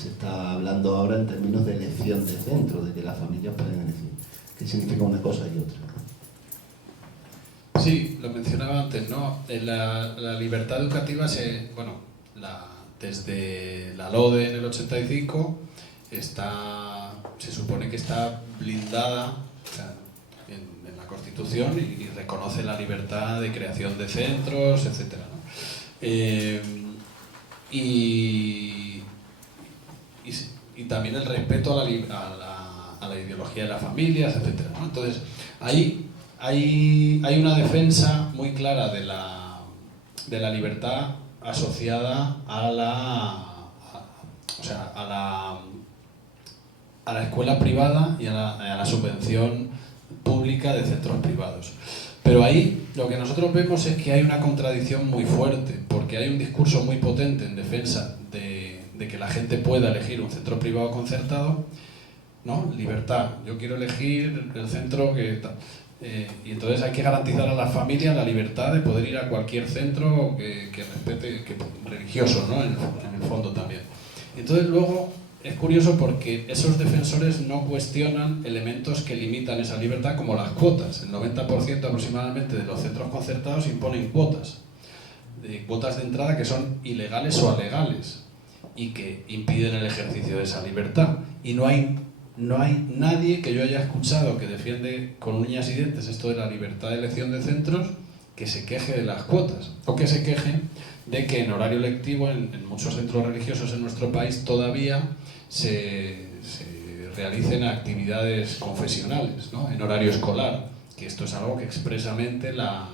se está hablando ahora en términos de elección de centro, de que las familias pueden elegir? ¿Qué significa una cosa y otra? Sí, lo mencionaba antes, ¿no? La libertad educativa desde la LODE en el 85 se supone que está blindada, o sea, en la Constitución y reconoce la libertad de creación de centros, etc., ¿no? Y también el respeto a la ideología de las familias, etc., ¿no? Entonces, ahí hay una defensa muy clara de la libertad asociada a la escuela privada y a la subvención pública de centros privados. Pero ahí lo que nosotros vemos es que hay una contradicción muy fuerte, porque hay un discurso muy potente en defensa de que la gente pueda elegir un centro privado concertado, ¿no? Libertad, yo quiero elegir el centro que... y entonces hay que garantizar a las familias la libertad de poder ir a cualquier centro que respete, religioso, ¿no? En el fondo también. Entonces luego es curioso porque esos defensores no cuestionan elementos que limitan esa libertad, como las cuotas. El 90% aproximadamente de los centros concertados imponen cuotas de entrada que son ilegales o alegales y que impiden el ejercicio de esa libertad. Y no hay nadie que yo haya escuchado que defiende con uñas y dientes esto de la libertad de elección de centros que se queje de las cuotas o que se queje de que en horario lectivo en muchos centros religiosos en nuestro país todavía se realicen actividades confesionales, ¿no? En horario escolar, que esto es algo que expresamente la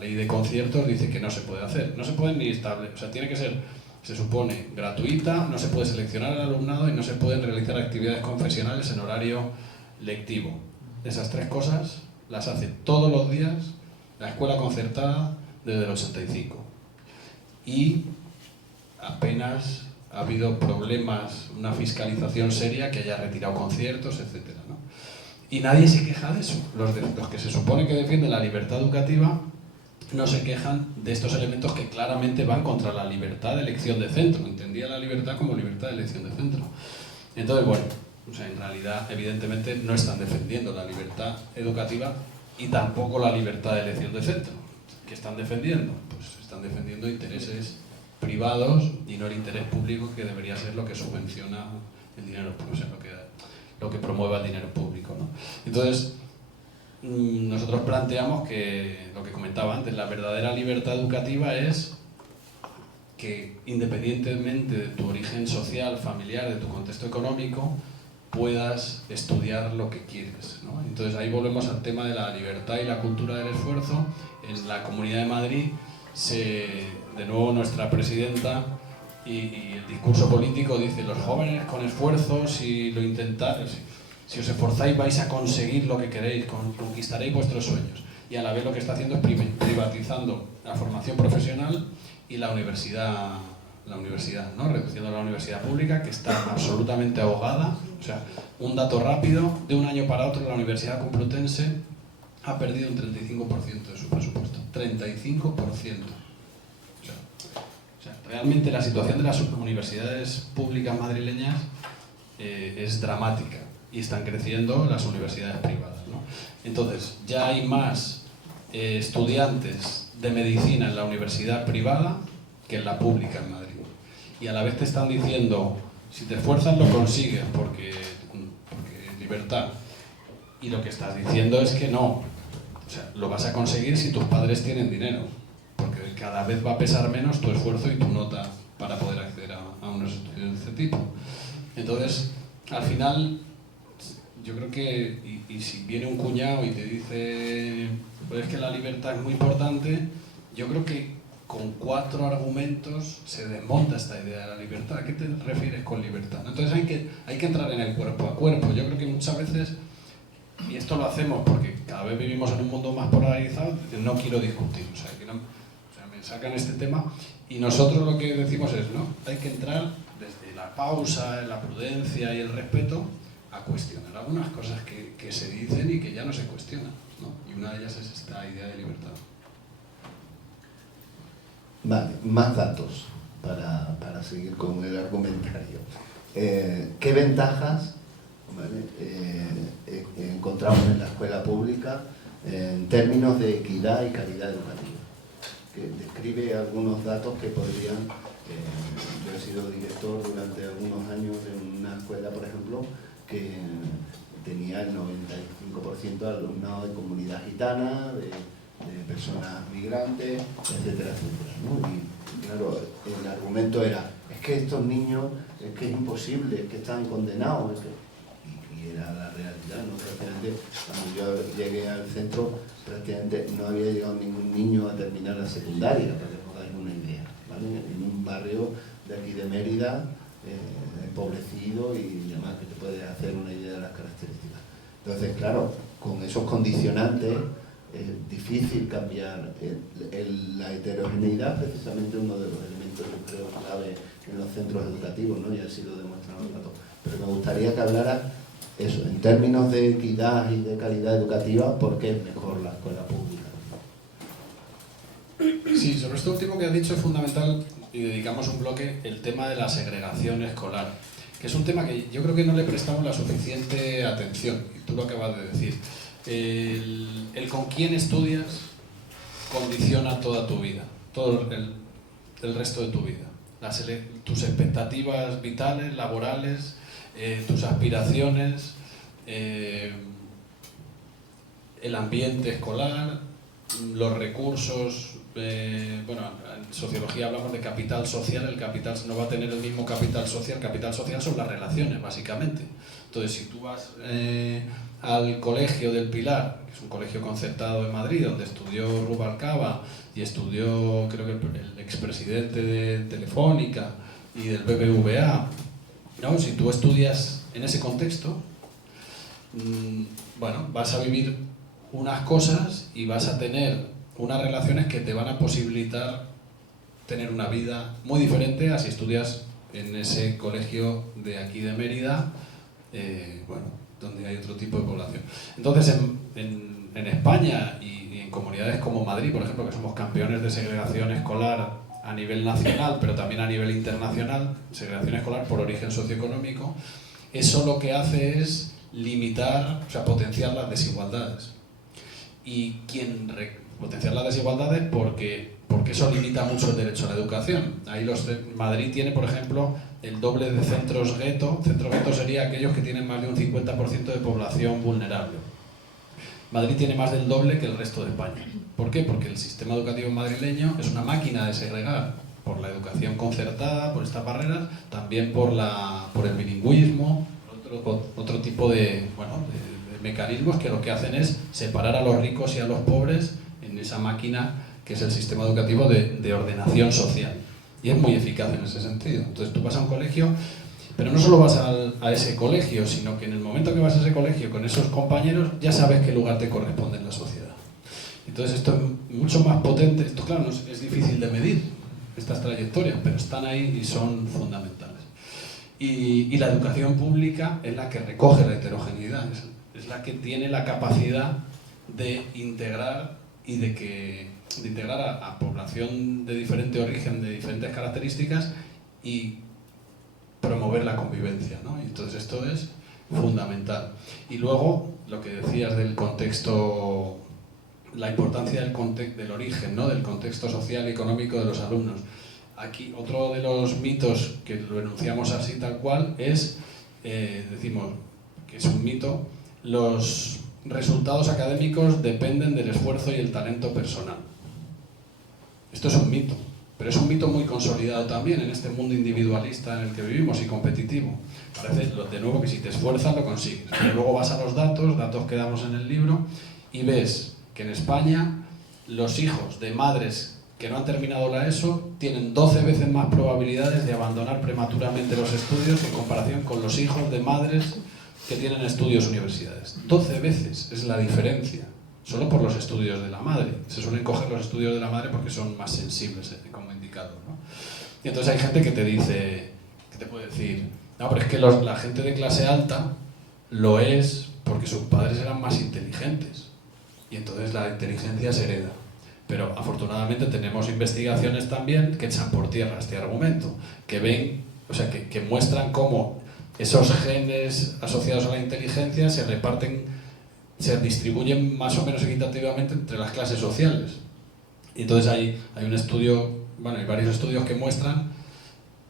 ley de conciertos dice que no se puede hacer. No se puede ni establecer, o sea, tiene que ser, se supone, gratuita, no se puede seleccionar al alumnado y no se pueden realizar actividades confesionales en horario lectivo. Esas tres cosas las hace todos los días la escuela concertada desde el 85. Y apenas ha habido problemas, una fiscalización seria que haya retirado conciertos, etcétera, ¿no? Y nadie se queja de eso. Los que se supone que defienden la libertad educativa no se quejan de estos elementos que claramente van contra la libertad de elección de centro. Entendía la libertad como libertad de elección de centro. Entonces, bueno, o sea, en realidad, evidentemente, no están defendiendo la libertad educativa y tampoco la libertad de elección de centro. ¿Qué están defendiendo? Pues están defendiendo intereses privados y no el interés público, que debería ser lo que subvenciona el dinero, o sea, lo que promueva el dinero público, ¿no? Entonces, nosotros planteamos que, lo que comentaba antes, la verdadera libertad educativa es que, independientemente de tu origen social, familiar, de tu contexto económico, puedas estudiar lo que quieres, ¿no? Entonces ahí volvemos al tema de la libertad y la cultura del esfuerzo. En la Comunidad de Madrid, de nuevo nuestra presidenta y el discurso político dice: los jóvenes con esfuerzo, si lo intentáis, si os esforzáis vais a conseguir lo que queréis, conquistaréis vuestros sueños. Y a la vez lo que está haciendo es privatizando la formación profesional y la universidad, ¿no? Reduciendo la universidad pública, que está absolutamente ahogada. O sea, un dato rápido: de un año para otro la Universidad Complutense ha perdido un 35% de su presupuesto. 35%. O sea, realmente la situación de las universidades públicas madrileñas es dramática, y están creciendo las universidades privadas, ¿no? Entonces, ya hay más estudiantes de medicina en la universidad privada que en la pública en Madrid. Y a la vez te están diciendo: si te esfuerzas lo consigues, porque libertad. Y lo que estás diciendo es que no. O sea, lo vas a conseguir si tus padres tienen dinero, porque cada vez va a pesar menos tu esfuerzo y tu nota para poder acceder a unos estudios de este tipo. Entonces, al final, yo creo que, y si viene un cuñado y te dice, pues es que la libertad es muy importante, yo creo que con 4 argumentos se desmonta esta idea de la libertad. ¿A qué te refieres con libertad? Entonces hay que entrar en el cuerpo a cuerpo. Yo creo que muchas veces, y esto lo hacemos porque cada vez vivimos en un mundo más polarizado, no quiero discutir, o sea, me sacan este tema, y nosotros lo que decimos es, no, hay que entrar desde la pausa, la prudencia y el respeto a cuestionar algunas cosas que se dicen y que ya no se cuestionan, ¿no? Y una de ellas es esta idea de libertad. Vale, más datos para seguir con el argumentario. ¿Qué ventajas, ¿vale?, encontramos en la escuela pública en términos de equidad y calidad educativa? Que describe algunos datos que podrían... yo he sido director durante algunos años de una escuela, por ejemplo, que tenía el 95% de alumnado de comunidad gitana, de personas migrantes, etcétera, etcétera, ¿no? Y claro, el argumento era: es que estos niños, es que es imposible, es que están condenados, y era la realidad, ¿no? Prácticamente, cuando yo llegué al centro, prácticamente no había llegado ningún niño a terminar la secundaria, para que os hagáis una idea, ¿vale? En un barrio de aquí de Mérida, empobrecido y demás, que te puedes hacer una idea de las características. Entonces, claro, con esos condicionantes es difícil cambiar. La heterogeneidad, precisamente, uno de los elementos, yo creo, clave en los centros educativos, ¿no? Y así lo demuestran los datos. Pero me gustaría que hablara eso, en términos de equidad y de calidad educativa, ¿por qué es mejor la escuela pública? Sí, sobre esto último que has dicho es fundamental, y dedicamos un bloque, el tema de la segregación escolar, que es un tema que yo creo que no le prestamos la suficiente atención, y tú lo acabas de decir. El con quién estudias condiciona toda tu vida, todo el resto de tu vida. Tus expectativas vitales, laborales, tus aspiraciones, el ambiente escolar, los recursos. Bueno, en sociología hablamos de capital social. El capital no va a tener el mismo capital social son las relaciones, básicamente. Entonces, si tú vas al colegio del Pilar, que es un colegio concertado en Madrid, donde estudió Rubalcaba y estudió, creo que el expresidente de Telefónica y del BBVA, ¿no? Si tú estudias en ese contexto, bueno, vas a vivir unas cosas y vas a tener unas relaciones que te van a posibilitar tener una vida muy diferente a si estudias en ese colegio de aquí de Mérida, bueno, donde hay otro tipo de población. Entonces, en España y en comunidades como Madrid, por ejemplo, que somos campeones de segregación escolar a nivel nacional, pero también a nivel internacional, segregación escolar por origen socioeconómico, eso lo que hace es limitar, o sea, potenciar las desigualdades. Y potenciar las desigualdades porque eso limita mucho el derecho a la educación. Ahí Madrid tiene, por ejemplo, el doble de centros gueto. Centro gueto sería aquellos que tienen más de un 50% de población vulnerable. Madrid tiene más del doble que el resto de España. ¿Por qué? Porque el sistema educativo madrileño es una máquina de segregar por la educación concertada, por estas barreras, también por el bilingüismo, otro tipo de mecanismos que lo que hacen es separar a los ricos y a los pobres en esa máquina que es el sistema educativo de ordenación social. Y es muy eficaz en ese sentido. Entonces tú vas a un colegio, pero no solo vas a ese colegio, sino que en el momento que vas a ese colegio con esos compañeros ya sabes qué lugar te corresponde en la sociedad. Entonces esto es mucho más potente. Esto, claro, es difícil de medir, estas trayectorias, pero están ahí y son fundamentales. Y la educación pública es la que recoge la heterogeneidad, es la que tiene la capacidad de integrar y de integrar a población de diferente origen, de diferentes características y promover la convivencia, ¿no? Y entonces esto es fundamental. Y luego, lo que decías del contexto, la importancia del origen, ¿no? Del contexto social y económico de los alumnos. Aquí, otro de los mitos que lo enunciamos así tal cual es, decimos que es un mito, los resultados académicos dependen del esfuerzo y el talento personal. Esto es un mito, pero es un mito muy consolidado también en este mundo individualista en el que vivimos y competitivo. Parece, de nuevo, que si te esfuerzas lo consigues, pero luego vas a los datos que damos en el libro, y ves que en España los hijos de madres que no han terminado la ESO tienen 12 veces más probabilidades de abandonar prematuramente los estudios en comparación con los hijos de madres que tienen estudios universidades. 12 veces es la diferencia, solo por los estudios de la madre. Se suelen coger los estudios de la madre porque son más sensibles como indicador, ¿no? Y entonces hay gente que te dice, que te puede decir, no, pero es que la gente de clase alta lo es porque sus padres eran más inteligentes y entonces la inteligencia se hereda. Pero afortunadamente tenemos investigaciones también que echan por tierra este argumento, que ven, o sea, que muestran cómo esos genes asociados a la inteligencia se reparten, se distribuyen más o menos equitativamente entre las clases sociales. Y entonces hay un estudio, bueno, hay varios estudios que muestran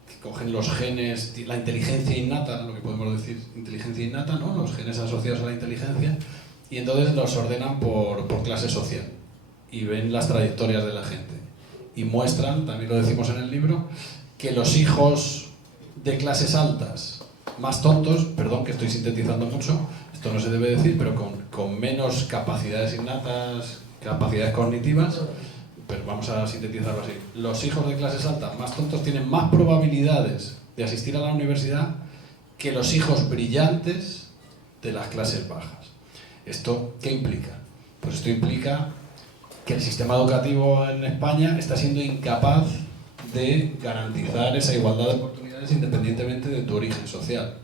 que cogen los genes, la inteligencia innata, lo que podemos decir inteligencia innata, ¿no? Los genes asociados a la inteligencia, y entonces los ordenan por clase social y ven las trayectorias de la gente. Y muestran, también lo decimos en el libro, que los hijos de clases altas, más tontos, perdón que estoy sintetizando mucho, esto no se debe decir, pero con menos capacidades innatas, capacidades cognitivas, pero vamos a sintetizarlo así. Los hijos de clases altas más tontos tienen más probabilidades de asistir a la universidad que los hijos brillantes de las clases bajas. ¿Esto qué implica? Pues esto implica que el sistema educativo en España está siendo incapaz de garantizar esa igualdad de oportunidades independientemente de tu origen social.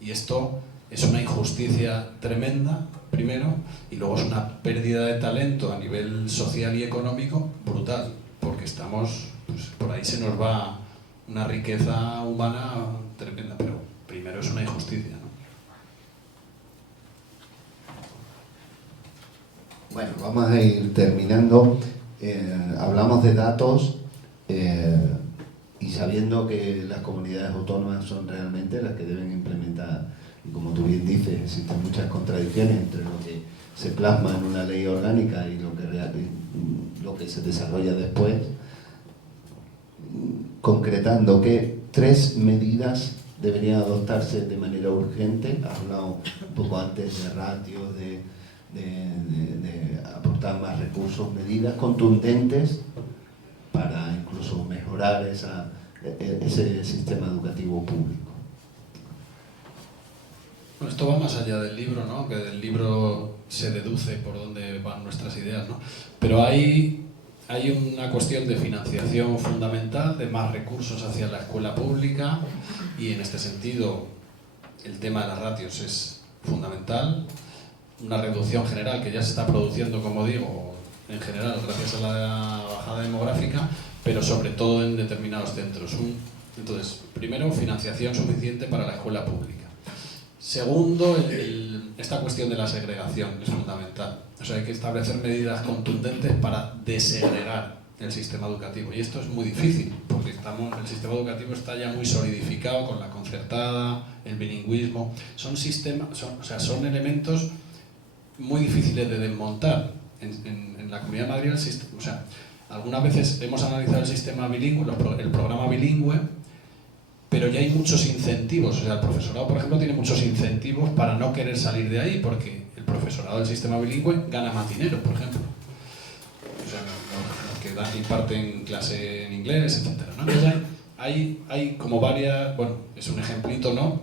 Y esto es una injusticia tremenda, primero, y luego es una pérdida de talento a nivel social y económico brutal, porque estamos, pues, por ahí se nos va una riqueza humana tremenda, pero primero es una injusticia, ¿no? Bueno, vamos a ir terminando. Hablamos de datos y sabiendo que las comunidades autónomas son realmente las que deben implementar, y como tú bien dices, existen muchas contradicciones entre lo que se plasma en una ley orgánica y lo que se desarrolla después, concretando que 3 medidas deberían adoptarse de manera urgente. Has hablado un poco antes de ratios, de aportar más recursos, medidas contundentes para incluso mejorar ese sistema educativo público. Bueno, esto va más allá del libro, ¿no? Que del libro se deduce por dónde van nuestras ideas, ¿no? Pero hay hay una cuestión de financiación fundamental, de más recursos hacia la escuela pública, y en este sentido el tema de las ratios es fundamental. Una reducción general que ya se está produciendo, como digo, en general gracias a la bajada demográfica, pero sobre todo en determinados centros. Entonces, primero, financiación suficiente para la escuela pública. Segundo, esta cuestión de la segregación es fundamental. O sea, hay que establecer medidas contundentes para desegregar el sistema educativo. Y esto es muy difícil, porque el sistema educativo está ya muy solidificado con la concertada, el bilingüismo. Son elementos muy difíciles de desmontar. En la Comunidad de Madrid, algunas veces hemos analizado el sistema bilingüe, el programa bilingüe, pero ya hay muchos incentivos. O sea, el profesorado, por ejemplo, tiene muchos incentivos para no querer salir de ahí, porque el profesorado del sistema bilingüe gana más dinero, por ejemplo. O sea, los que imparten clase en inglés, etc., ¿no? Entonces hay como varias, bueno, es un ejemplito, ¿no?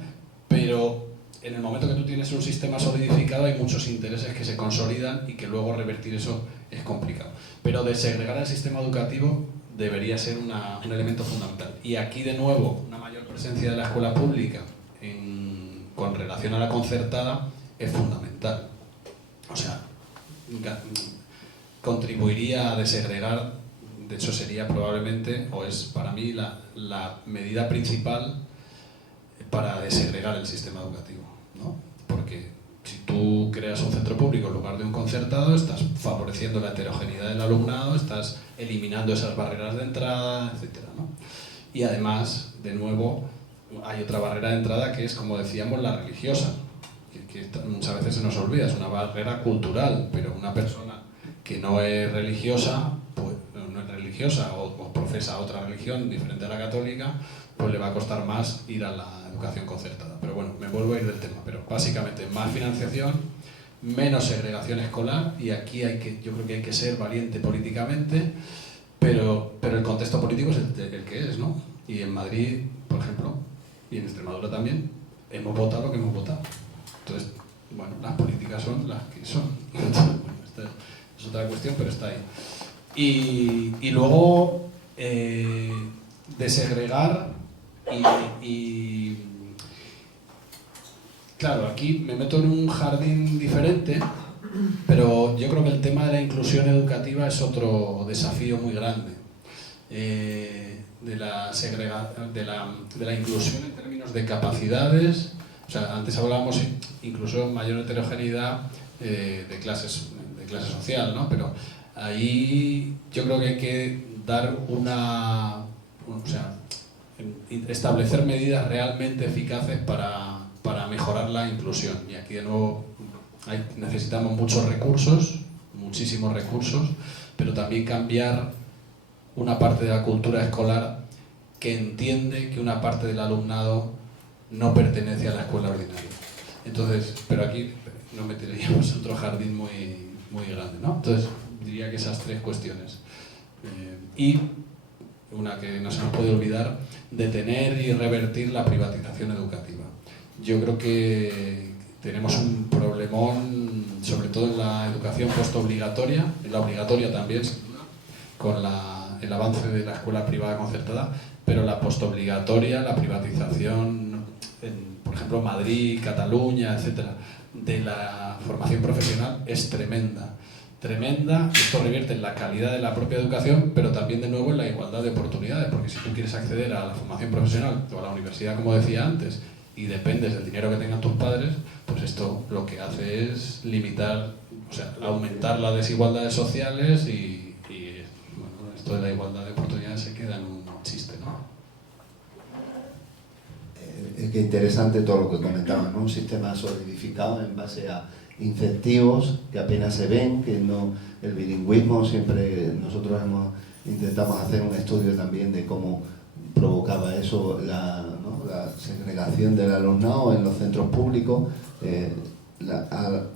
Pero en el momento que tú tienes un sistema solidificado hay muchos intereses que se consolidan y que luego revertir eso es complicado. Pero desegregar el sistema educativo debería ser un elemento fundamental. Y aquí, de nuevo, una mayor presencia de la escuela pública con relación a la concertada es fundamental. O sea, contribuiría a desegregar, de hecho sería probablemente, o es para mí, la medida principal para desegregar el sistema educativo, ¿no? Porque si tú creas un centro público en lugar de un concertado, estás favoreciendo la heterogeneidad del alumnado, estás eliminando esas barreras de entrada, etcétera, ¿no? Y además, de nuevo, hay otra barrera de entrada que es, como decíamos, la religiosa, que muchas veces se nos olvida, es una barrera cultural, pero una persona que no es religiosa, pues, no es religiosa o profesa otra religión diferente a la católica, pues le va a costar más ir a la educación concertada. Pero bueno, me vuelvo a ir del tema, pero básicamente más financiación, menos segregación escolar, y aquí yo creo que hay que ser valiente políticamente, pero el contexto político es el que es, ¿no? Y en Madrid, por ejemplo, y en Extremadura también, hemos votado lo que hemos votado. Entonces, bueno, las políticas son las que son. Bueno, esta es otra cuestión, pero está ahí. Y luego, desegregar y claro, aquí me meto en un jardín diferente, pero yo creo que el tema de la inclusión educativa es otro desafío muy grande. De la inclusión en términos de capacidades. O sea, antes hablábamos incluso en mayor heterogeneidad de clase social, ¿no? Pero ahí yo creo que hay que dar establecer medidas realmente eficaces para mejorar la inclusión. Y aquí de nuevo necesitamos muchos recursos, muchísimos recursos, pero también cambiar una parte de la cultura escolar que entiende que una parte del alumnado no pertenece a la escuela ordinaria. Entonces, pero aquí nos meteríamos en otro jardín muy grande, ¿no? Entonces, diría que esas tres cuestiones. Y una que no se nos puede olvidar, detener y revertir la privatización educativa. Yo creo que tenemos un problemón, sobre todo en la educación postobligatoria, en la obligatoria también, con el avance de la escuela privada concertada, pero la postobligatoria, la privatización, por ejemplo, Madrid, Cataluña, etcétera, de la formación profesional es tremenda. Esto revierte en la calidad de la propia educación, pero también de nuevo en la igualdad de oportunidades, porque si tú quieres acceder a la formación profesional o a la universidad, como decía antes, y dependes del dinero que tengan tus padres, pues esto lo que hace es limitar, o sea, aumentar las desigualdades sociales y bueno, esto de la igualdad de oportunidades se queda en un chiste, ¿no? Es que interesante todo lo que comentaban, ¿no? Un sistema solidificado en base a incentivos que apenas se ven, que no, el bilingüismo siempre, nosotros intentamos hacer un estudio también de cómo provocaba eso la segregación del alumnado en los centros públicos.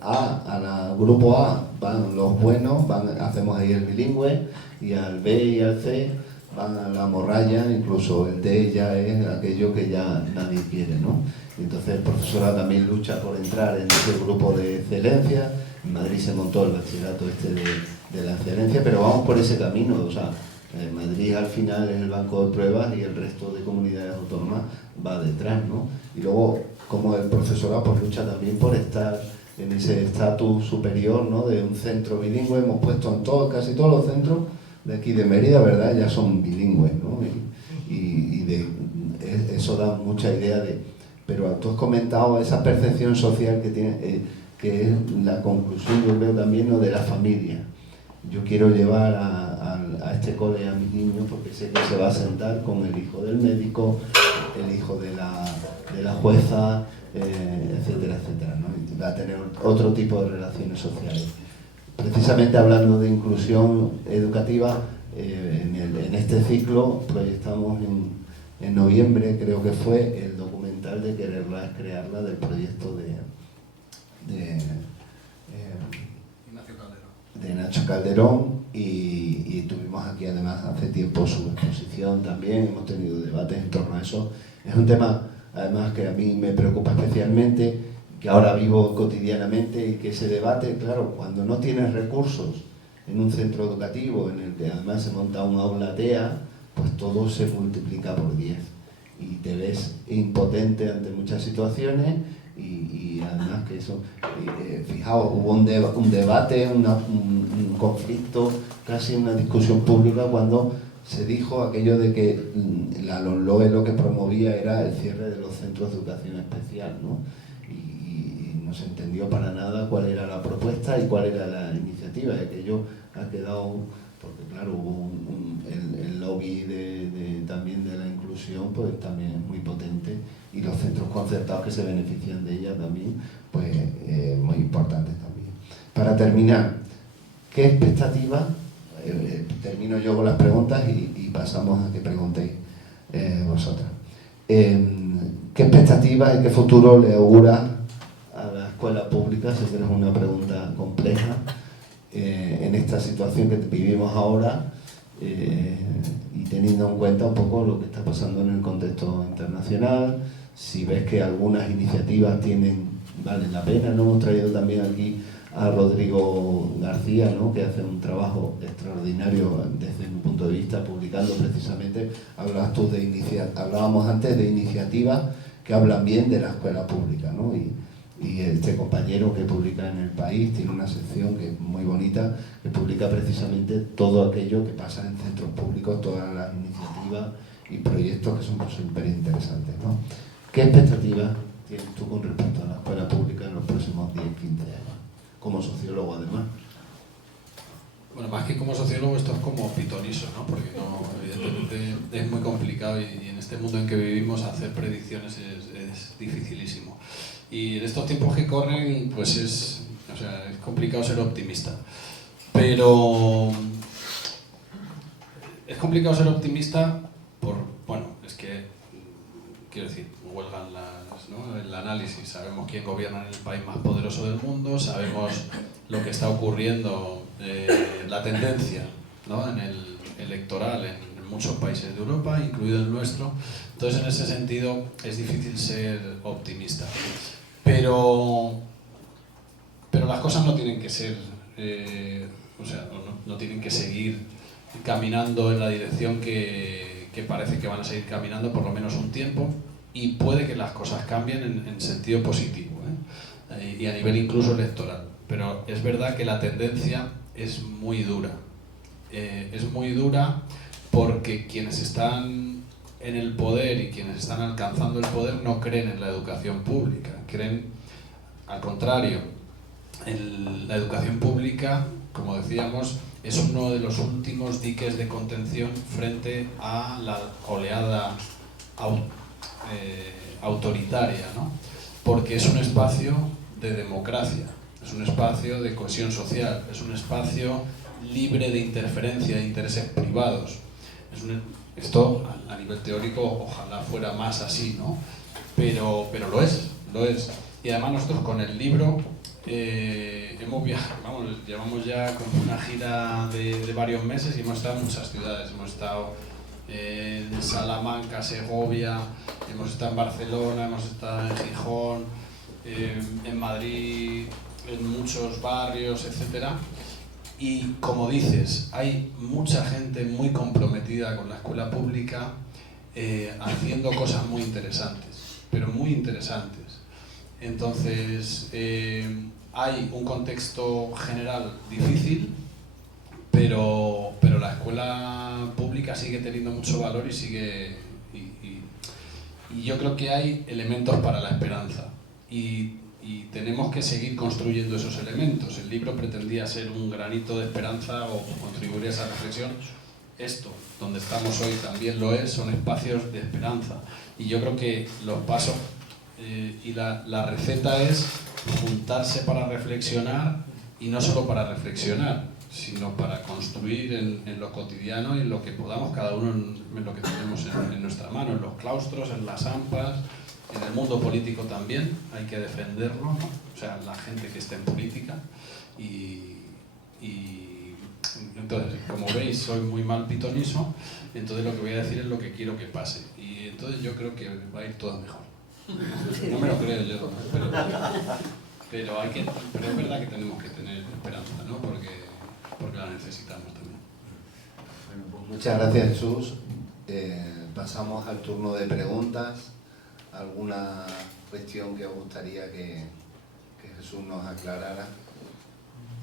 Al grupo A van los buenos, hacemos ahí el bilingüe, y al B y al C van a la morralla, incluso el D ya es aquello que ya nadie quiere, ¿no? Y entonces el profesorado también lucha por entrar en ese grupo de excelencia. En Madrid se montó el bachillerato de la excelencia, pero vamos por ese camino. O sea, Madrid al final es el banco de pruebas y el resto de comunidades autónomas va detrás, ¿no? Y luego, como el profesorado, pues lucha también por estar en ese estatus superior, ¿no? De un centro bilingüe. Hemos puesto en casi todos los centros de aquí de Mérida, ¿verdad? Ya son bilingües, ¿no? Eso da mucha idea de... Pero tú has comentado esa percepción social que tiene, que es la conclusión, yo creo también, ¿no? De la familia. Yo quiero llevar a este cole a mis niños porque sé que se va a sentar con el hijo del médico, el hijo de la jueza, etcétera, etcétera, ¿no? Y va a tener otro tipo de relaciones sociales. Precisamente hablando de inclusión educativa, en este ciclo proyectamos en noviembre, creo que fue, el documental de Quererla es crearla, del proyecto de Nacho Calderón, y tuvimos aquí además hace tiempo su exposición también, hemos tenido debates en torno a eso. Es un tema además que a mí me preocupa especialmente, que ahora vivo cotidianamente, y que ese debate, claro, cuando no tienes recursos en un centro educativo en el que además se monta un aula TEA, pues todo se multiplica por 10 y te ves impotente ante muchas situaciones. Y además que eso, fijaos, hubo un debate, un conflicto, casi una discusión pública cuando se dijo aquello de que la LOMLOE lo que promovía era el cierre de los centros de educación especial, ¿no? Y no se entendió para nada cuál era la propuesta y cuál era la iniciativa, y aquello ha quedado, porque claro, hubo el lobby también de la inclusión, pues también es muy potente, y los centros concertados que se benefician de ella también, pues muy importantes también. Para terminar, ¿qué expectativas? Termino yo con las preguntas y pasamos a que preguntéis vosotras. ¿Qué expectativas y qué futuro le augura a la escuela pública? Si tienes una pregunta compleja en esta situación que vivimos ahora, y teniendo en cuenta un poco lo que está pasando en el contexto internacional, si ves que algunas iniciativas valen la pena, ¿no? Hemos traído también aquí a Rodrigo García, ¿no? Que hace un trabajo extraordinario desde mi punto de vista, publicando precisamente, hablábamos antes de iniciativas que hablan bien de la escuela pública, ¿no? Y este compañero que publica en El País tiene una sección que es muy bonita, que publica precisamente todo aquello que pasa en centros públicos, todas las iniciativas y proyectos que son súper interesantes, ¿no? ¿Qué expectativas tienes tú con respecto a la escuela pública en los próximos 10, 15 años? Como sociólogo, además. Bueno, más que como sociólogo, esto es como pitoniso, ¿no? Porque no, evidentemente es muy complicado y en este mundo en que vivimos hacer predicciones es dificilísimo. Y en estos tiempos que corren, pues es complicado ser optimista. Pero es complicado ser optimista es que, quiero decir, huelgan ¿no? El análisis, sabemos quién gobierna en el país más poderoso del mundo, sabemos lo que está ocurriendo, la tendencia, ¿no? En el electoral en muchos países de Europa, incluido el nuestro. Entonces, en ese sentido, es difícil ser optimista. Pero las cosas no tienen que ser, no tienen que seguir caminando en la dirección que parece que van a seguir caminando por lo menos un tiempo, y puede que las cosas cambien en sentido positivo, y a nivel incluso electoral. Pero es verdad que la tendencia es muy dura. Es muy dura porque quienes están en el poder y quienes están alcanzando el poder no creen en la educación pública, creen al contrario. La educación pública, como decíamos, es uno de los últimos diques de contención frente a la oleada autoritaria, ¿no? Porque es un espacio de democracia, es un espacio de cohesión social, es un espacio libre de interferencia de intereses privados. Esto a nivel teórico ojalá fuera más así, ¿no? Pero lo es. Y además nosotros con el libro llevamos ya como una gira de varios meses y hemos estado en muchas ciudades. Hemos estado en Salamanca, Segovia, hemos estado en Barcelona, hemos estado en Gijón, en Madrid, en muchos barrios, etcétera. Y como dices, hay mucha gente muy comprometida con la escuela pública haciendo cosas muy interesantes, pero muy interesantes. Entonces, hay un contexto general difícil, pero la escuela pública sigue teniendo mucho valor y sigue... Y yo creo que hay elementos para la esperanza. Y tenemos que seguir construyendo esos elementos. El libro pretendía ser un granito de esperanza o contribuir a esa reflexión. Esto, donde estamos hoy, también lo es, son espacios de esperanza. Y yo creo que los pasos y la receta es juntarse para reflexionar, y no solo para reflexionar, sino para construir en lo cotidiano y en lo que podamos cada uno en lo que tenemos en nuestra mano, en los claustros, en las AMPAs, en el mundo político también, hay que defenderlo, ¿no? O sea, la gente que esté en política. Y entonces, como veis, soy muy mal pitoniso, entonces lo que voy a decir es lo que quiero que pase. Y entonces yo creo que va a ir todo mejor. No me lo creo yo, pero es verdad que tenemos que tener esperanza, ¿no? Porque la necesitamos también. Bueno, pues muchas gracias, Jesús. Pasamos al turno de preguntas. ¿Alguna cuestión que os gustaría que Jesús nos aclarara?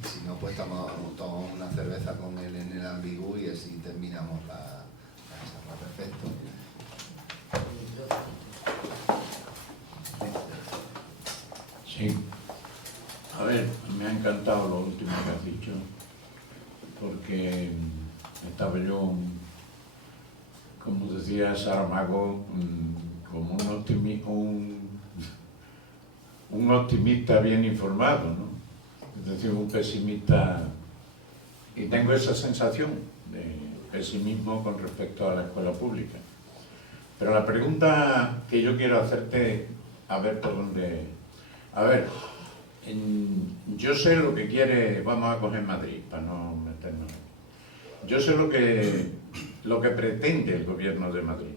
Y si no, pues tomamos una cerveza con él en el Ambigú y así terminamos la charla. Perfecto. Sí. A ver, me ha encantado lo último que has dicho, porque estaba yo, como decía Saramago, como un optimista bien informado, ¿no? Es decir, un pesimista, y tengo esa sensación de pesimismo con respecto a la escuela pública. Pero la pregunta que yo quiero hacerte, a ver por dónde... A ver, yo sé lo que quiere, vamos a coger Madrid, para no meternos aquí. Yo sé lo que pretende el gobierno de Madrid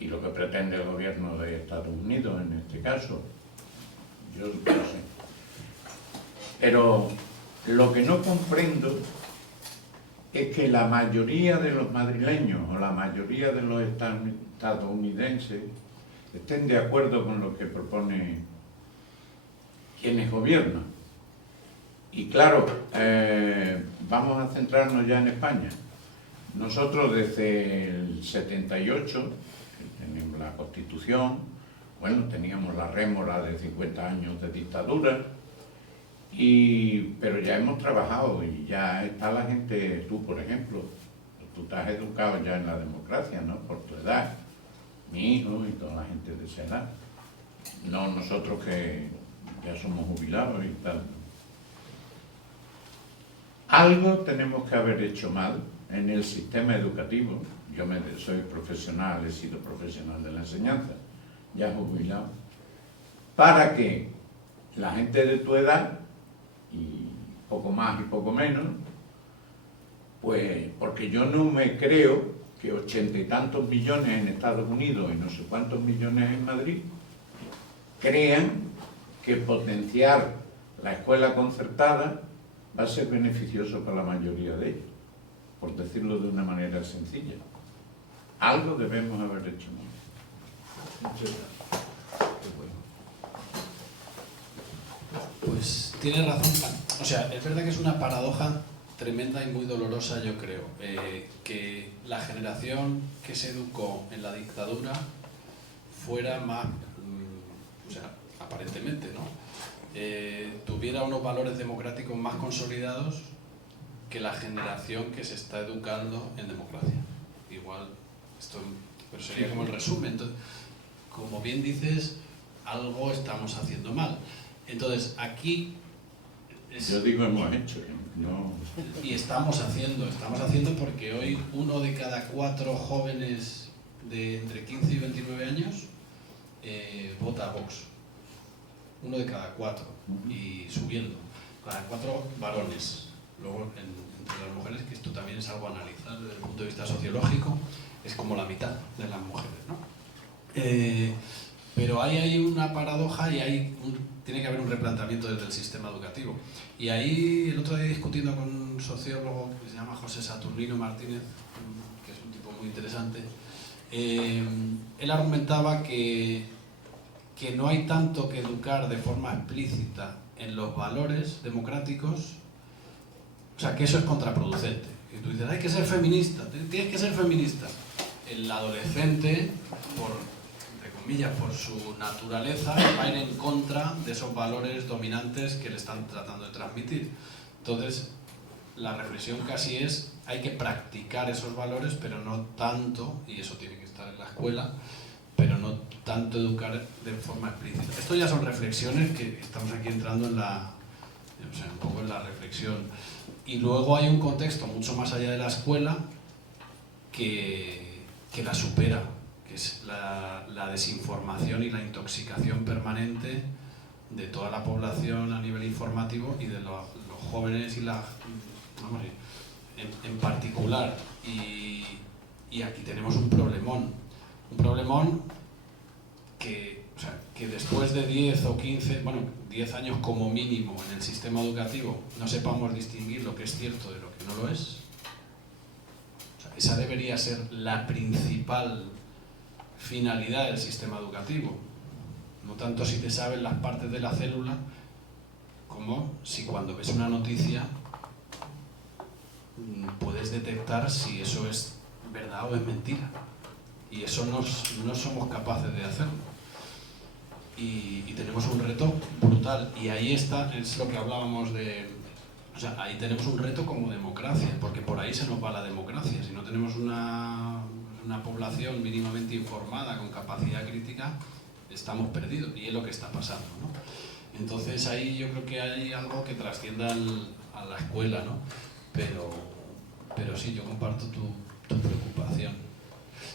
y lo que pretende el gobierno de Estados Unidos en este caso. Yo lo sé. Pero lo que no comprendo es que la mayoría de los madrileños o la mayoría de los estadounidenses estén de acuerdo con lo que propone quienes gobiernan. Y claro, vamos a centrarnos ya en España. Nosotros desde el 78, que tenemos la Constitución, bueno, teníamos la rémora de 50 años de dictadura, pero ya hemos trabajado y ya está la gente, tú por ejemplo, tú estás educado ya en la democracia, ¿no? Por tu edad, mi hijo y toda la gente de esa edad. No nosotros que ya somos jubilados y tal. Algo tenemos que haber hecho mal en el sistema educativo. Yo soy profesional, he sido profesional de la enseñanza, ya jubilado, para que la gente de tu edad, y poco más y poco menos, pues porque yo no me creo que 80 y tantos millones en Estados Unidos y no sé cuántos millones en Madrid crean que potenciar la escuela concertada va a ser beneficioso para la mayoría de ellos, por decirlo de una manera sencilla. Algo debemos haber hecho mal. Pues tiene razón. O sea, es verdad que es una paradoja tremenda y muy dolorosa, yo creo, que la generación que se educó en la dictadura fuera más, o sea, aparentemente, ¿no? Tuviera unos valores democráticos más consolidados que la generación que se está educando en democracia. Igual, pero sería como el resumen. Entonces, como bien dices, algo estamos haciendo mal. Entonces, aquí... Yo digo hemos hecho, no... Y estamos haciendo porque hoy 1 de cada 4 jóvenes de entre 15 y 29 años vota a Vox. 1 de cada 4, y subiendo. Cada 4 varones. Luego, entre las mujeres, que esto también es algo a analizar desde el punto de vista sociológico, es como la mitad de las mujeres, ¿no? Pero ahí hay una paradoja y tiene que haber un replanteamiento desde el sistema educativo. Y ahí, el otro día discutiendo con un sociólogo que se llama José Saturnino Martínez, que es un tipo muy interesante, él argumentaba que no hay tanto que educar de forma explícita en los valores democráticos, o sea, que eso es contraproducente. Y tú dices, hay que ser feminista, tienes que ser feminista. El adolescente, entre comillas, por su naturaleza, va a ir en contra de esos valores dominantes que le están tratando de transmitir. Entonces, la reflexión casi es, hay que practicar esos valores, pero no tanto, y eso tiene que estar en la escuela, pero no tanto educar de forma explícita. Esto ya son reflexiones que estamos aquí entrando en un poco en la reflexión. Y luego hay un contexto mucho más allá de la escuela que la supera, que es la desinformación y la intoxicación permanente de toda la población a nivel informativo y de los jóvenes y en particular. Y aquí tenemos un problemón que después de 10 o 15, 10 años como mínimo en el sistema educativo no sepamos distinguir lo que es cierto de lo que no lo es. O sea, esa debería ser la principal finalidad del sistema educativo. No tanto si te saben las partes de la célula, como si cuando ves una noticia puedes detectar si eso es verdad o es mentira. Y eso no somos capaces de hacerlo. Y tenemos un reto brutal. Y ahí está, es lo que hablábamos de... O sea, ahí tenemos un reto como democracia, porque por ahí se nos va la democracia. Si no tenemos una población mínimamente informada, con capacidad crítica, estamos perdidos. Y es lo que está pasando, ¿no? Entonces ahí yo creo que hay algo que trascienda a la escuela, ¿no? Pero sí, yo comparto tu preocupación.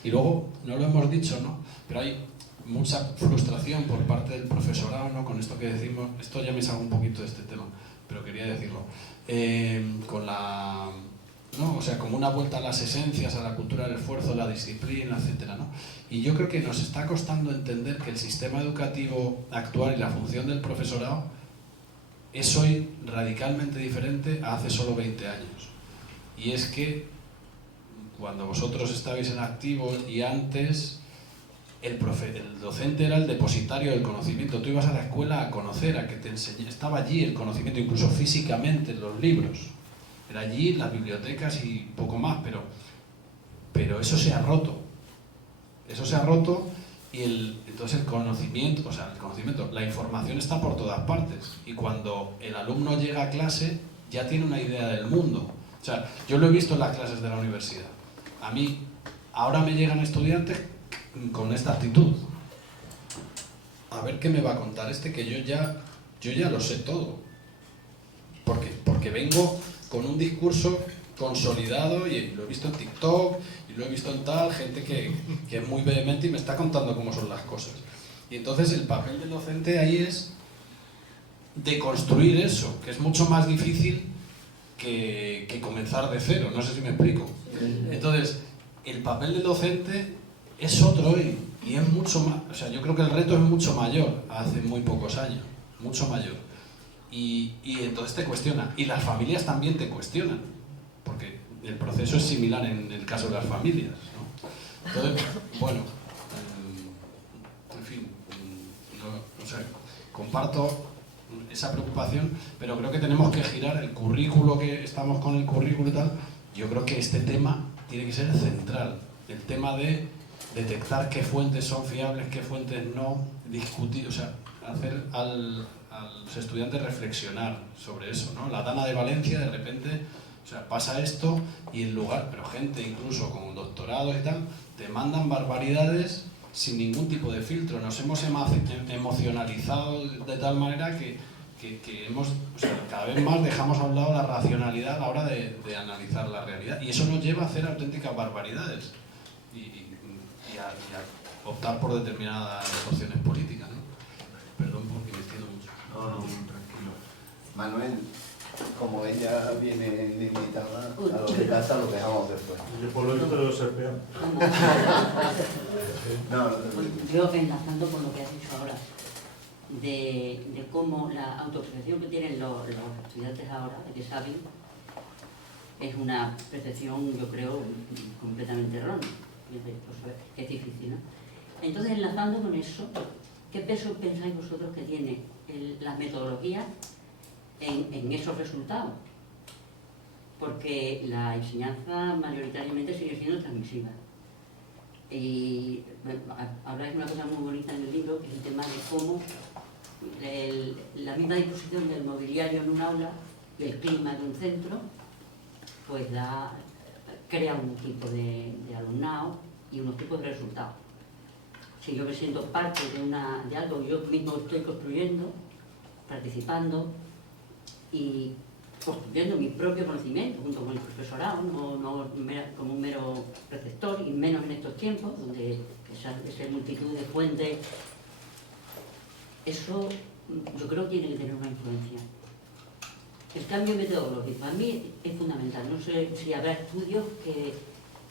Y luego, no lo hemos dicho, ¿no? Pero hay mucha frustración por parte del profesorado, ¿no? Con esto que decimos, esto ya me salgo un poquito de este tema, pero quería decirlo, ¿no? O sea, como una vuelta a las esencias, a la cultura del esfuerzo, la disciplina, etcétera, ¿no? Y yo creo que nos está costando entender que el sistema educativo actual y la función del profesorado es hoy radicalmente diferente a hace solo 20 años. Y es que cuando vosotros estabais en activo y antes, el docente era el depositario del conocimiento. Tú ibas a la escuela a conocer, a que te enseñe. Estaba allí el conocimiento, incluso físicamente, en los libros. Era allí, las bibliotecas y poco más, pero eso se ha roto. Eso se ha roto y entonces el conocimiento, la información está por todas partes. Y cuando el alumno llega a clase, ya tiene una idea del mundo. O sea, yo lo he visto en las clases de la universidad. A mí, ahora me llegan estudiantes con esta actitud. A ver qué me va a contar que yo ya lo sé todo. Porque vengo con un discurso consolidado y lo he visto en TikTok y lo he visto en gente que es muy vehemente y me está contando cómo son las cosas. Y entonces el papel del docente ahí es deconstruir eso, que es mucho más difícil que comenzar de cero, no sé si me explico. Entonces, el papel del docente es otro hoy y es mucho más, o sea, yo creo que el reto es mucho mayor hace muy pocos años, mucho mayor. Y entonces te cuestiona, y las familias también te cuestionan, porque el proceso es similar en el caso de las familias, ¿no? Entonces, bueno, en fin, o sea, comparto esa preocupación, pero creo que tenemos que girar el currículo, que estamos con el currículo y tal. Yo creo que este tema tiene que ser central, el tema de detectar qué fuentes son fiables, qué fuentes no, discutir, o sea, hacer a los estudiantes reflexionar sobre eso, ¿no? La Dana de Valencia, de repente, o sea, pasa esto y en lugar, pero gente incluso con doctorados y tal, te mandan barbaridades sin ningún tipo de filtro. Nos hemos emocionalizado de tal manera que hemos, o sea, cada vez más dejamos a un lado la racionalidad a la hora de analizar la realidad. Y eso nos lleva a hacer auténticas barbaridades y a optar por determinadas opciones políticas, ¿no? Perdón porque me extiendo mucho. No, tranquilo. Manuel, como ella viene de invitada, a lo de casa lo dejamos después. Yo por lo visto debo ser peor. Yo, enlazando con lo que has dicho ahora, de cómo la autopercepción que tienen los estudiantes ahora, de que saben, es una percepción, yo creo, completamente errónea. Es difícil, ¿no? Entonces, enlazando con eso, ¿qué peso pensáis vosotros que tiene las metodologías en esos resultados? Porque la enseñanza mayoritariamente sigue siendo transmisiva. Y habláis de una cosa muy bonita en el libro, que es el tema de cómo la misma disposición del mobiliario en un aula y el clima de un centro, pues crea un tipo de alumnado y unos tipos de resultados. Si yo me siento parte de algo que yo mismo estoy construyendo, participando y construyendo mi propio conocimiento junto con el profesorado, no como un mero receptor, y menos en estos tiempos, donde esa multitud de fuentes, eso yo creo que tiene que tener una influencia. El cambio metodológico para mí es fundamental. No sé si habrá estudios que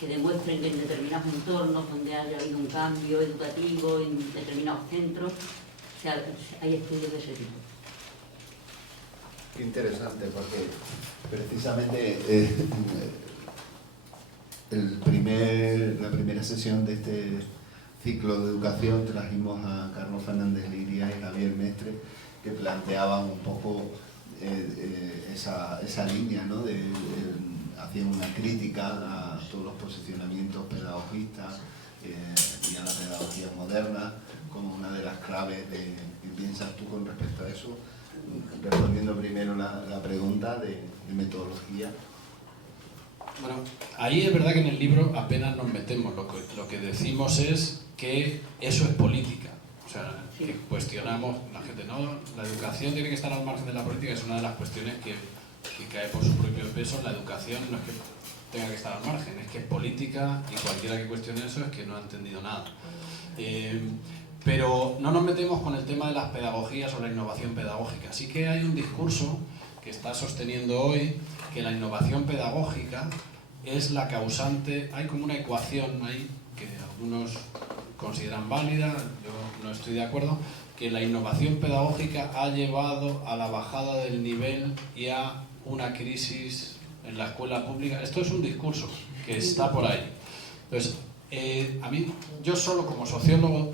demuestren que en determinados entornos donde haya habido un cambio educativo, en determinados centros, hay estudios de ese tipo. Qué interesante, porque precisamente la primera sesión de este ciclo de educación trajimos a Carlos Fernández Liria y Javier Mestre, que planteaban un poco esa línea, ¿no? Hacían una crítica a todos los posicionamientos pedagogistas y a la pedagogía moderna como una de las claves de ¿qué piensas tú con respecto a eso? Respondiendo primero la pregunta de metodología. Bueno, ahí es verdad que en el libro apenas nos metemos, lo que decimos es que eso es política. O sea, que cuestionamos, la gente, no, la educación tiene que estar al margen de la política, es una de las cuestiones que cae por su propio peso. La educación no es que tenga que estar al margen, es que es política, y cualquiera que cuestione eso es que no ha entendido nada. Pero no nos metemos con el tema de las pedagogías o la innovación pedagógica. Sí que hay un discurso que está sosteniendo hoy que la innovación pedagógica es la causante. Hay como una ecuación ahí que algunos consideran válida, yo no estoy de acuerdo, que la innovación pedagógica ha llevado a la bajada del nivel y a una crisis en la escuela pública. Esto es un discurso que está por ahí. Entonces, a mí, yo solo como sociólogo,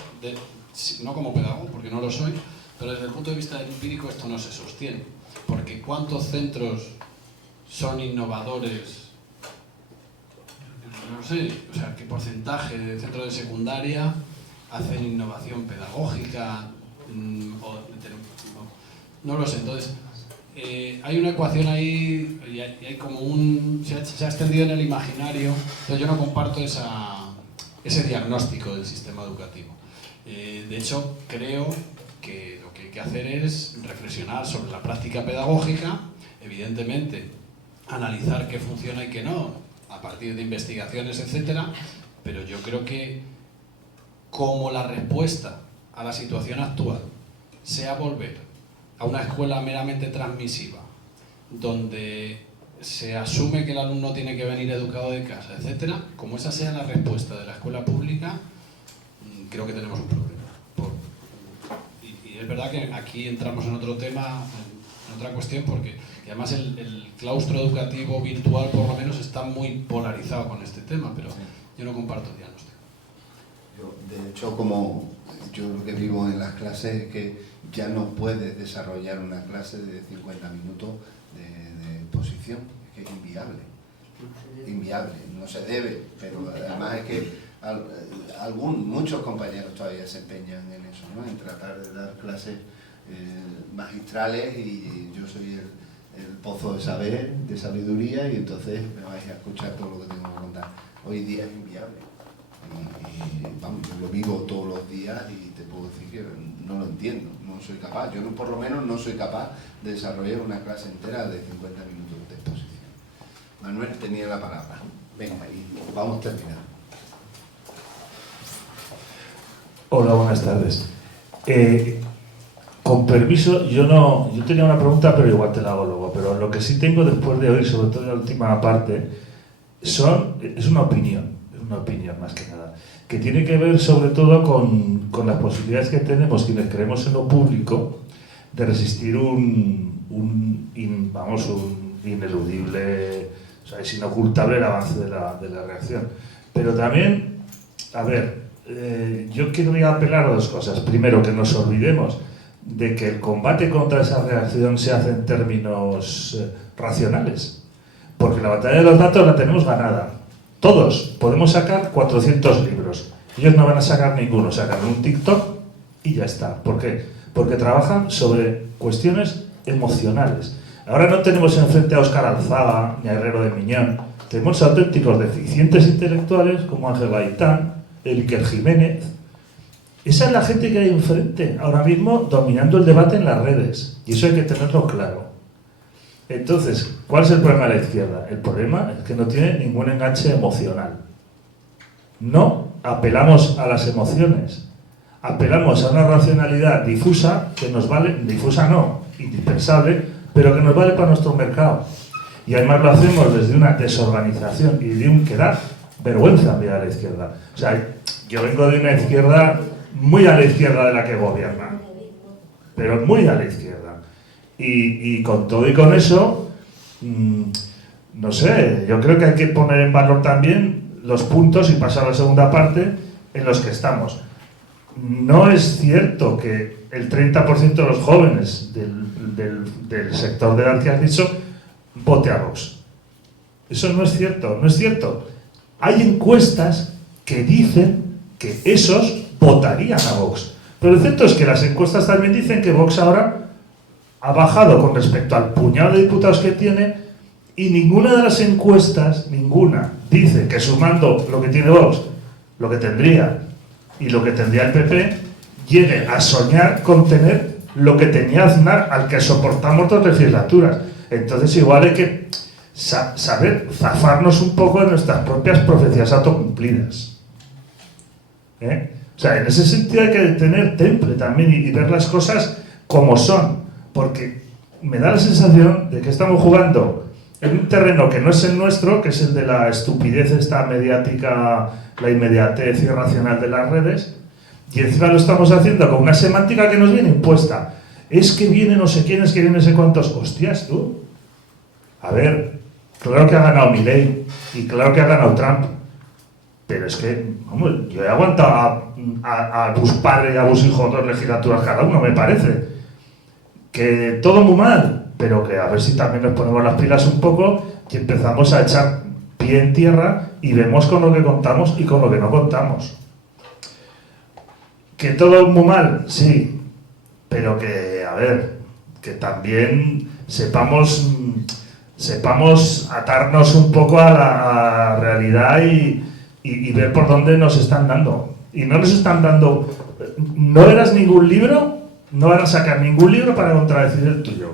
no como pedagogo, porque no lo soy, pero desde el punto de vista empírico esto no se sostiene. Porque ¿cuántos centros son innovadores? No sé, o sea, ¿qué porcentaje de centros de secundaria hacen innovación pedagógica? No lo sé. Entonces, hay una ecuación ahí y hay como se ha extendido en el imaginario. Entonces yo no comparto ese diagnóstico del sistema educativo. De hecho, creo que lo que hay que hacer es reflexionar sobre la práctica pedagógica, evidentemente analizar qué funciona y qué no, a partir de investigaciones, etcétera, pero yo creo que como la respuesta a la situación actual sea volver a una escuela meramente transmisiva, donde se asume que el alumno tiene que venir educado de casa, etcétera, como esa sea la respuesta de la escuela pública, creo que tenemos un problema. Y es verdad que aquí entramos en otro tema, en otra cuestión, porque además el claustro educativo virtual por lo menos está muy polarizado con este tema, pero yo no comparto el diagnóstico. De hecho, como yo lo que vivo en las clases es que ya no puedes desarrollar una clase de 50 minutos de exposición, es que es inviable. Inviable, no se debe, pero además es que muchos compañeros todavía se empeñan en eso, ¿no? En tratar de dar clases magistrales, y yo soy el pozo de saber, de sabiduría, y entonces me vais a escuchar todo lo que tengo que contar. Hoy día es inviable. Y vamos, yo lo vivo todos los días y te puedo decir que no lo entiendo, no soy capaz, yo por lo menos no soy capaz de desarrollar una clase entera de 50 minutos de exposición. Manuel tenía la palabra, venga, y vamos a terminar. Hola, buenas tardes. con permiso, yo tenía una pregunta, pero igual te la hago luego. Pero lo que sí tengo después de oír, sobre todo en la última parte, es una opinión más que nada, que tiene que ver sobre todo con las posibilidades que tenemos quienes creemos en lo público de resistir un ineludible, o sea, es inocultable el avance de la reacción. Pero también, a ver, yo quiero apelar a dos cosas. Primero, que nos olvidemos de que el combate contra esa reacción se hace en términos racionales, porque la batalla de los datos la tenemos ganada. Todos podemos sacar 400 libros, ellos no van a sacar ninguno, sacan un TikTok y ya está. ¿Por qué? Porque trabajan sobre cuestiones emocionales. Ahora no tenemos enfrente a Óscar Alzaga ni a Herrero de Miñón, tenemos auténticos deficientes intelectuales como Ángel Gaitán, Iker Jiménez. Esa es la gente que hay enfrente, ahora mismo dominando el debate en las redes, y eso hay que tenerlo claro. Entonces, ¿cuál es el problema de la izquierda? El problema es que no tiene ningún enganche emocional. No apelamos a las emociones, apelamos a una racionalidad difusa que nos vale, difusa no, indispensable, pero que nos vale para nuestro mercado. Y además lo hacemos desde una desorganización y de un que da vergüenza mirar a la izquierda. O sea, yo vengo de una izquierda muy a la izquierda de la que gobierna, pero muy a la izquierda. Y con todo y con eso, no sé, yo creo que hay que poner en valor también los puntos y pasar a la segunda parte en los que estamos. No es cierto que el 30% de los jóvenes del sector de edad que has dicho vote a Vox. Eso no es cierto, no es cierto. Hay encuestas que dicen que esos votarían a Vox. Pero el cierto es que las encuestas también dicen que Vox ahora ha bajado con respecto al puñado de diputados que tiene, y ninguna de las encuestas, ninguna, dice que sumando lo que tiene Vox, lo que tendría y lo que tendría el PP, llegue a soñar con tener lo que tenía Aznar, al que soportamos 2 legislaturas. Entonces igual hay que saber zafarnos un poco de nuestras propias profecías autocumplidas. O sea, en ese sentido hay que tener temple también y ver las cosas como son. Porque me da la sensación de que estamos jugando en un terreno que no es el nuestro, que es el de la estupidez esta mediática, la inmediatez irracional de las redes, y encima lo estamos haciendo con una semántica que nos viene impuesta. Es que viene no sé quién, es que viene no sé cuántos. Hostias, tú. A ver, claro que ha ganado Milei y claro que ha ganado Trump, pero es que, vamos, yo he aguantado a Bush padre y a Bush hijo 2 legislaturas cada uno, me parece. Que todo muy mal, pero que a ver si también nos ponemos las pilas un poco y empezamos a echar pie en tierra y vemos con lo que contamos y con lo que no contamos. Que todo muy mal, sí, pero que, a ver, que también sepamos atarnos un poco a la realidad y ver por dónde nos están dando. Y no nos están dando, no eras ningún libro. No van a sacar ningún libro para contradecir el tuyo,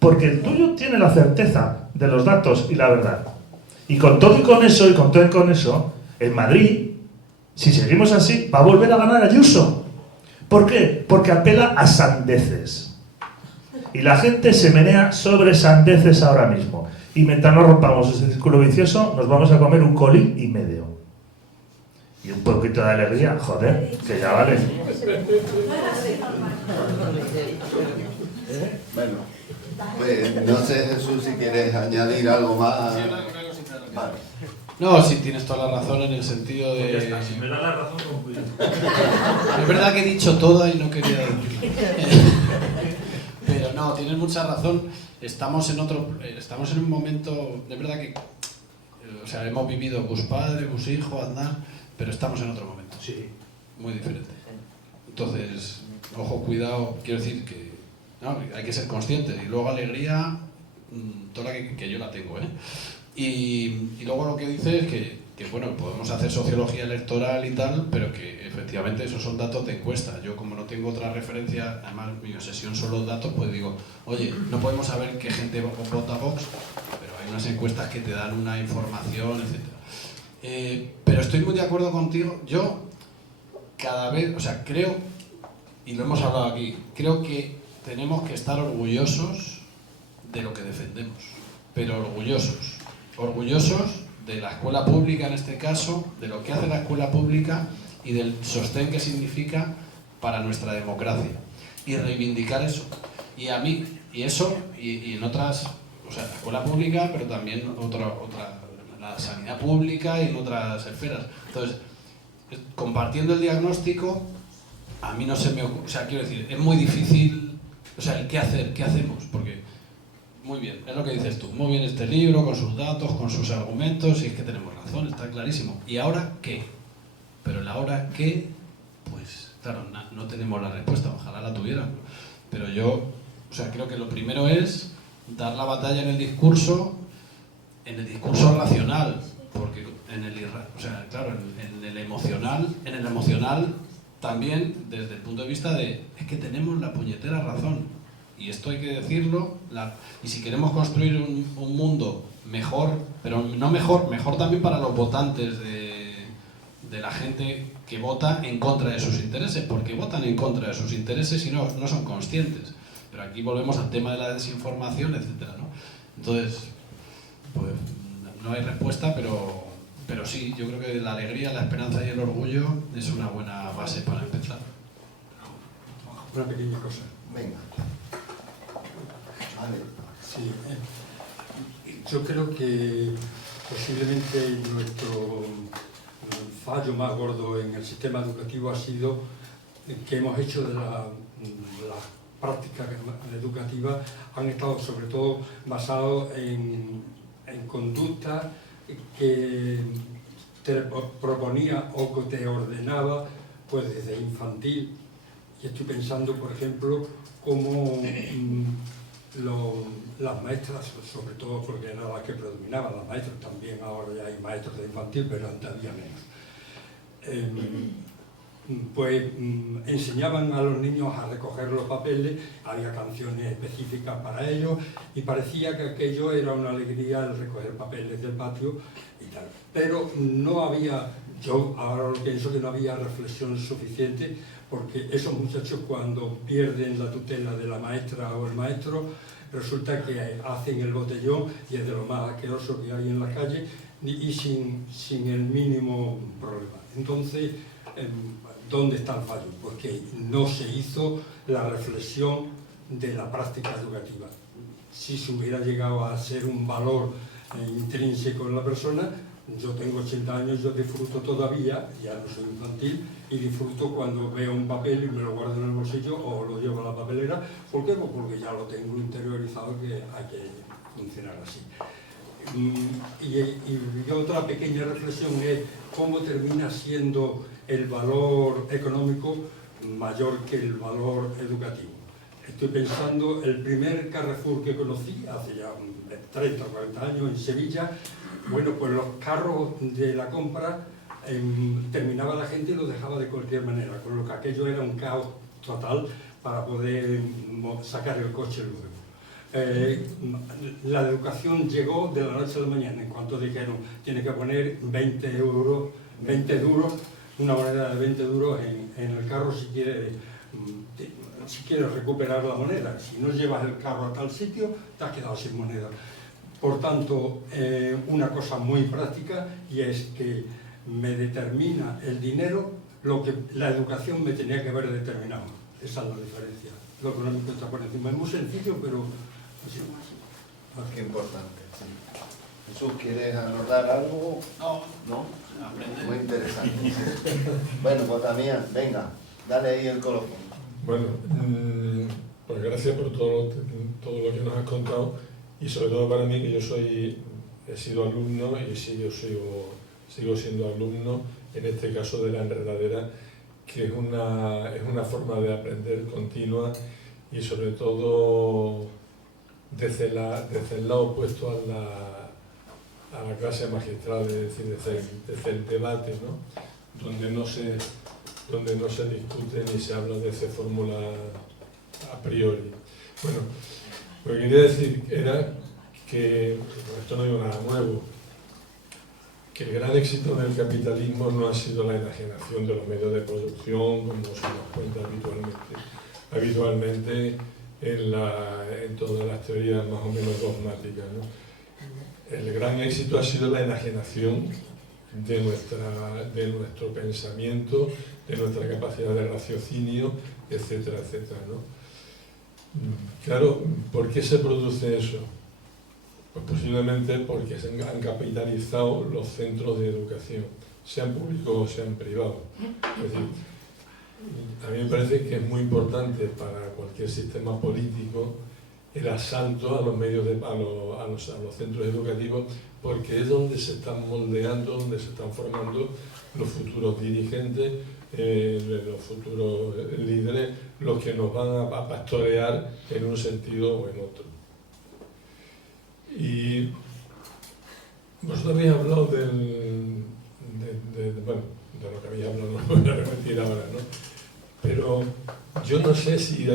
porque el tuyo tiene la certeza de los datos y la verdad. Y con todo y con eso, en Madrid, si seguimos así, va a volver a ganar Ayuso. ¿Por qué? Porque apela a sandeces. Y la gente se menea sobre sandeces ahora mismo. Y mientras no rompamos ese círculo vicioso, nos vamos a comer un colín y medio. Y un poquito de alegría, joder, que ya vale. Bueno, pues no sé, Jesús, si quieres añadir algo más. Vale. No, sí, tienes toda la razón en el sentido de... Si me da la razón, concluyo. Es verdad que he dicho toda y no quería decirlo. Pero no, tienes mucha razón. Estamos en un momento, de verdad que... O sea, hemos vivido Bush padre, Bush hijo, Aznar, pero estamos en otro momento. Sí. Muy diferente. Entonces, ojo, cuidado, quiero decir que no, hay que ser conscientes. Y luego alegría, toda la que yo la tengo, ¿eh? Y luego lo que dice es que bueno, podemos hacer sociología electoral y tal, pero que efectivamente esos son datos de encuesta. Yo como no tengo otra referencia, además mi obsesión son los datos, pues digo, oye, no podemos saber qué gente vota Vox, pero hay unas encuestas que te dan una información, etc. Pero estoy muy de acuerdo contigo. Yo cada vez, o sea, creo y lo hemos hablado aquí, creo que tenemos que estar orgullosos de lo que defendemos, pero orgullosos de la escuela pública en este caso, de lo que hace la escuela pública y del sostén que significa para nuestra democracia, y reivindicar eso. Y a mí, y eso, y en otras, o sea, la escuela pública, pero también la sanidad pública y en otras esferas. Entonces, compartiendo el diagnóstico, a mí no se me ocurre, o sea, quiero decir, es muy difícil, o sea, el qué hacer, qué hacemos, porque, muy bien, es lo que dices tú, muy bien este libro, con sus datos, con sus argumentos, y es que tenemos razón, está clarísimo. ¿Y ahora qué? Pero el ahora qué, pues, claro, no tenemos la respuesta, ojalá la tuviéramos. Pero yo, o sea, creo que lo primero es dar la batalla en el discurso racional, porque o sea, claro, en el emocional también, desde el punto de vista de, es que tenemos la puñetera razón, y esto hay que decirlo, y si queremos construir un mundo mejor, pero no mejor también para los votantes de la gente que vota en contra de sus intereses, porque votan en contra de sus intereses y no son conscientes. Pero aquí volvemos al tema de la desinformación, etcétera, ¿no? Entonces, pues no hay respuesta, pero sí, yo creo que la alegría, la esperanza y el orgullo es una buena base para empezar. Una pequeña cosa. Venga. Vale. Sí, yo creo que posiblemente nuestro fallo más gordo en el sistema educativo ha sido que hemos hecho de las prácticas educativas han estado sobre todo basados en conductas que te proponía o que te ordenaba pues desde infantil. Y estoy pensando, por ejemplo, cómo las maestras, sobre todo porque eran las que predominaban, las maestras también, ahora ya hay maestros de infantil, pero antes había menos. Pues enseñaban a los niños a recoger los papeles, había canciones específicas para ellos y parecía que aquello era una alegría el recoger papeles del patio y tal. Pero no había, yo ahora lo pienso que no había reflexión suficiente, porque esos muchachos cuando pierden la tutela de la maestra o el maestro, resulta que hacen el botellón y es de lo más asqueroso que hay en la calle y sin el mínimo problema. Entonces, ¿dónde está el fallo? Porque no se hizo la reflexión de la práctica educativa. Si se hubiera llegado a ser un valor intrínseco en la persona, yo tengo 80 años, yo disfruto todavía, ya no soy infantil, y disfruto cuando veo un papel y me lo guardo en el bolsillo o lo llevo a la papelera. ¿Por qué? Pues porque ya lo tengo interiorizado que hay que funcionar así. Y otra pequeña reflexión es cómo termina siendo el valor económico mayor que el valor educativo. Estoy pensando, el primer Carrefour que conocí, hace ya 30 o 40 años, en Sevilla, bueno, pues los carros de la compra terminaba la gente y los dejaba de cualquier manera, con lo que aquello era un caos total para poder sacar el coche luego. La educación llegó de la noche a la mañana, en cuanto dijeron, tiene que poner 20 euros, 20 duros, una moneda de 20 duros en el carro si quieres recuperar la moneda. Si no llevas el carro a tal sitio, te has quedado sin moneda. Por tanto, una cosa muy práctica, y es que me determina el dinero lo que la educación me tenía que haber determinado. Esa es la diferencia. Lo económico está por encima. Es muy sencillo, pero así. Qué importante. Sí. Jesús, ¿quieres anotar algo? No. Muy interesante. Bueno, pues también, venga, dale ahí el colofón. Bueno, pues gracias por todo lo que nos has contado, y sobre todo para mí, que yo he sido alumno y sigo siendo alumno, en este caso de la enredadera, que es una forma de aprender continua y sobre todo desde el lado opuesto a la clase magistral, es decir, desde el debate, ¿no? donde no se discute ni se habla de fórmula a priori. Bueno, lo que quería decir era que, esto no digo nada nuevo, que el gran éxito del capitalismo no ha sido la enajenación de los medios de producción, como se nos cuenta habitualmente, habitualmente en todas las teorías más o menos dogmáticas, ¿no? El gran éxito ha sido la enajenación de nuestro pensamiento, de nuestra capacidad de raciocinio, etcétera, etcétera, ¿no? Claro, ¿por qué se produce eso? Pues posiblemente porque se han capitalizado los centros de educación, sean públicos o sean privados. Es decir, a mí me parece que es muy importante para cualquier sistema político el asalto a los medios a los centros educativos, porque es donde se están moldeando, donde se están formando los futuros dirigentes, los futuros líderes, los que nos van a pastorear en un sentido o en otro. Y vosotros habéis hablado de lo que habéis hablado, no lo voy a repetir ahora, ¿no? Pero yo no sé si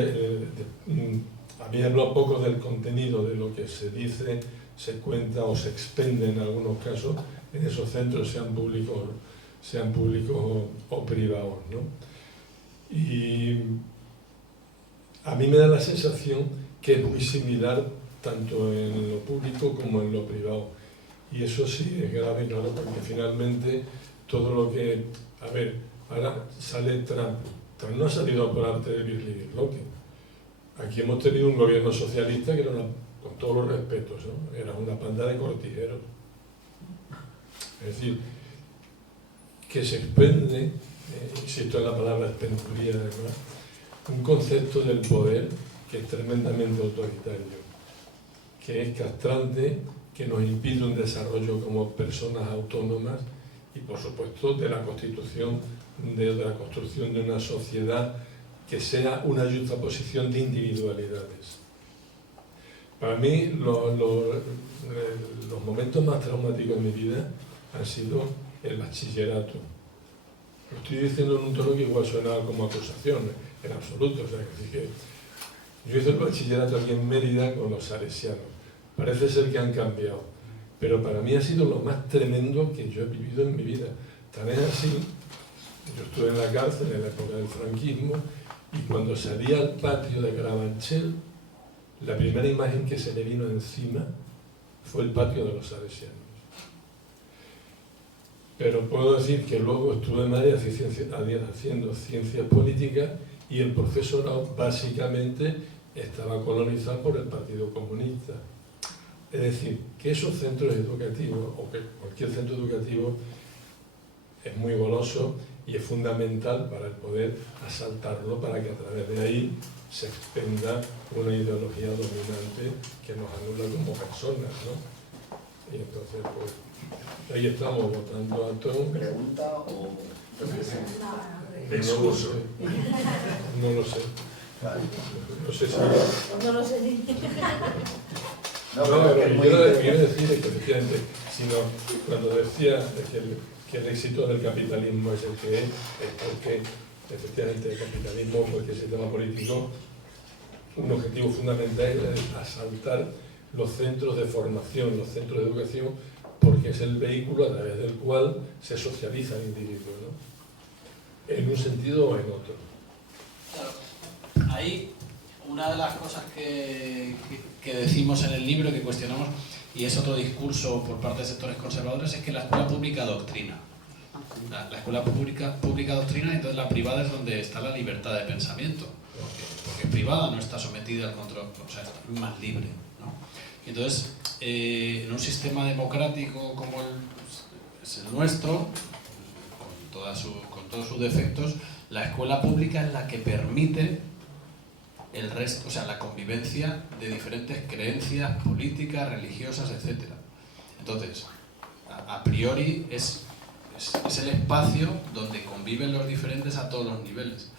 habéis hablado poco del contenido, de lo que se dice, se cuenta o se expende en algunos casos en esos centros, sean públicos o privados, ¿no? Y a mí me da la sensación que es muy similar tanto en lo público como en lo privado. Y eso sí es grave, claro, porque finalmente todo lo que... A ver, ahora sale Trump. Trump no ha salido por arte de Birlibirloque. Aquí hemos tenido un gobierno socialista que era, con todos los respetos, ¿no? Era una panda de cortijeros. Es decir, que se expende, insisto en la palabra expenduría además, un concepto del poder que es tremendamente autoritario, que es castrante, que nos impide un desarrollo como personas autónomas y, por supuesto, de la constitución, de la construcción de una sociedad que sea una juxtaposición de individualidades. Para mí, los momentos más traumáticos en mi vida han sido el bachillerato. Lo estoy diciendo en un tono que igual suena como acusación, en absoluto. O sea, que yo hice el bachillerato aquí en Mérida con los salesianos. Parece ser que han cambiado, pero para mí ha sido lo más tremendo que yo he vivido en mi vida. Tan es así, yo estuve en la cárcel en la época del franquismo y cuando salí al patio de Carabanchel, la primera imagen que se le vino encima fue el patio de los salesianos. Pero puedo decir que luego estuve en Madrid haciendo ciencias políticas y el profesorado básicamente estaba colonizado por el Partido Comunista. Es decir, que esos centros educativos, o que cualquier centro educativo, es muy goloso y es fundamental para el poder asaltarlo, para que a través de ahí se expenda una ideología dominante que nos anula como personas, ¿no? Y entonces, pues, ahí estamos votando a todo. ¿Pregunta o...? Discurso. No lo sé. No sé si... No lo sé. No, lo que quiero decir es que efectivamente, cuando decía que el éxito del capitalismo es el que es porque efectivamente el capitalismo, cualquier sistema político, un objetivo fundamental es asaltar los centros de formación, los centros de educación, porque es el vehículo a través del cual se socializa el individuo, ¿no? En un sentido o en otro. Claro. Ahí, una de las cosas que decimos en el libro, que cuestionamos, y es otro discurso por parte de sectores conservadores, es que la escuela pública adoctrina. La escuela pública adoctrina, y entonces la privada es donde está la libertad de pensamiento. Porque privada no está sometida al control, o sea, es más libre, ¿no? Y entonces, en un sistema democrático como es el nuestro, con todos sus defectos, la escuela pública es la que permite el resto, o sea, la convivencia de diferentes creencias políticas, religiosas, etc. Entonces, a priori es el espacio donde conviven los diferentes a todos los niveles.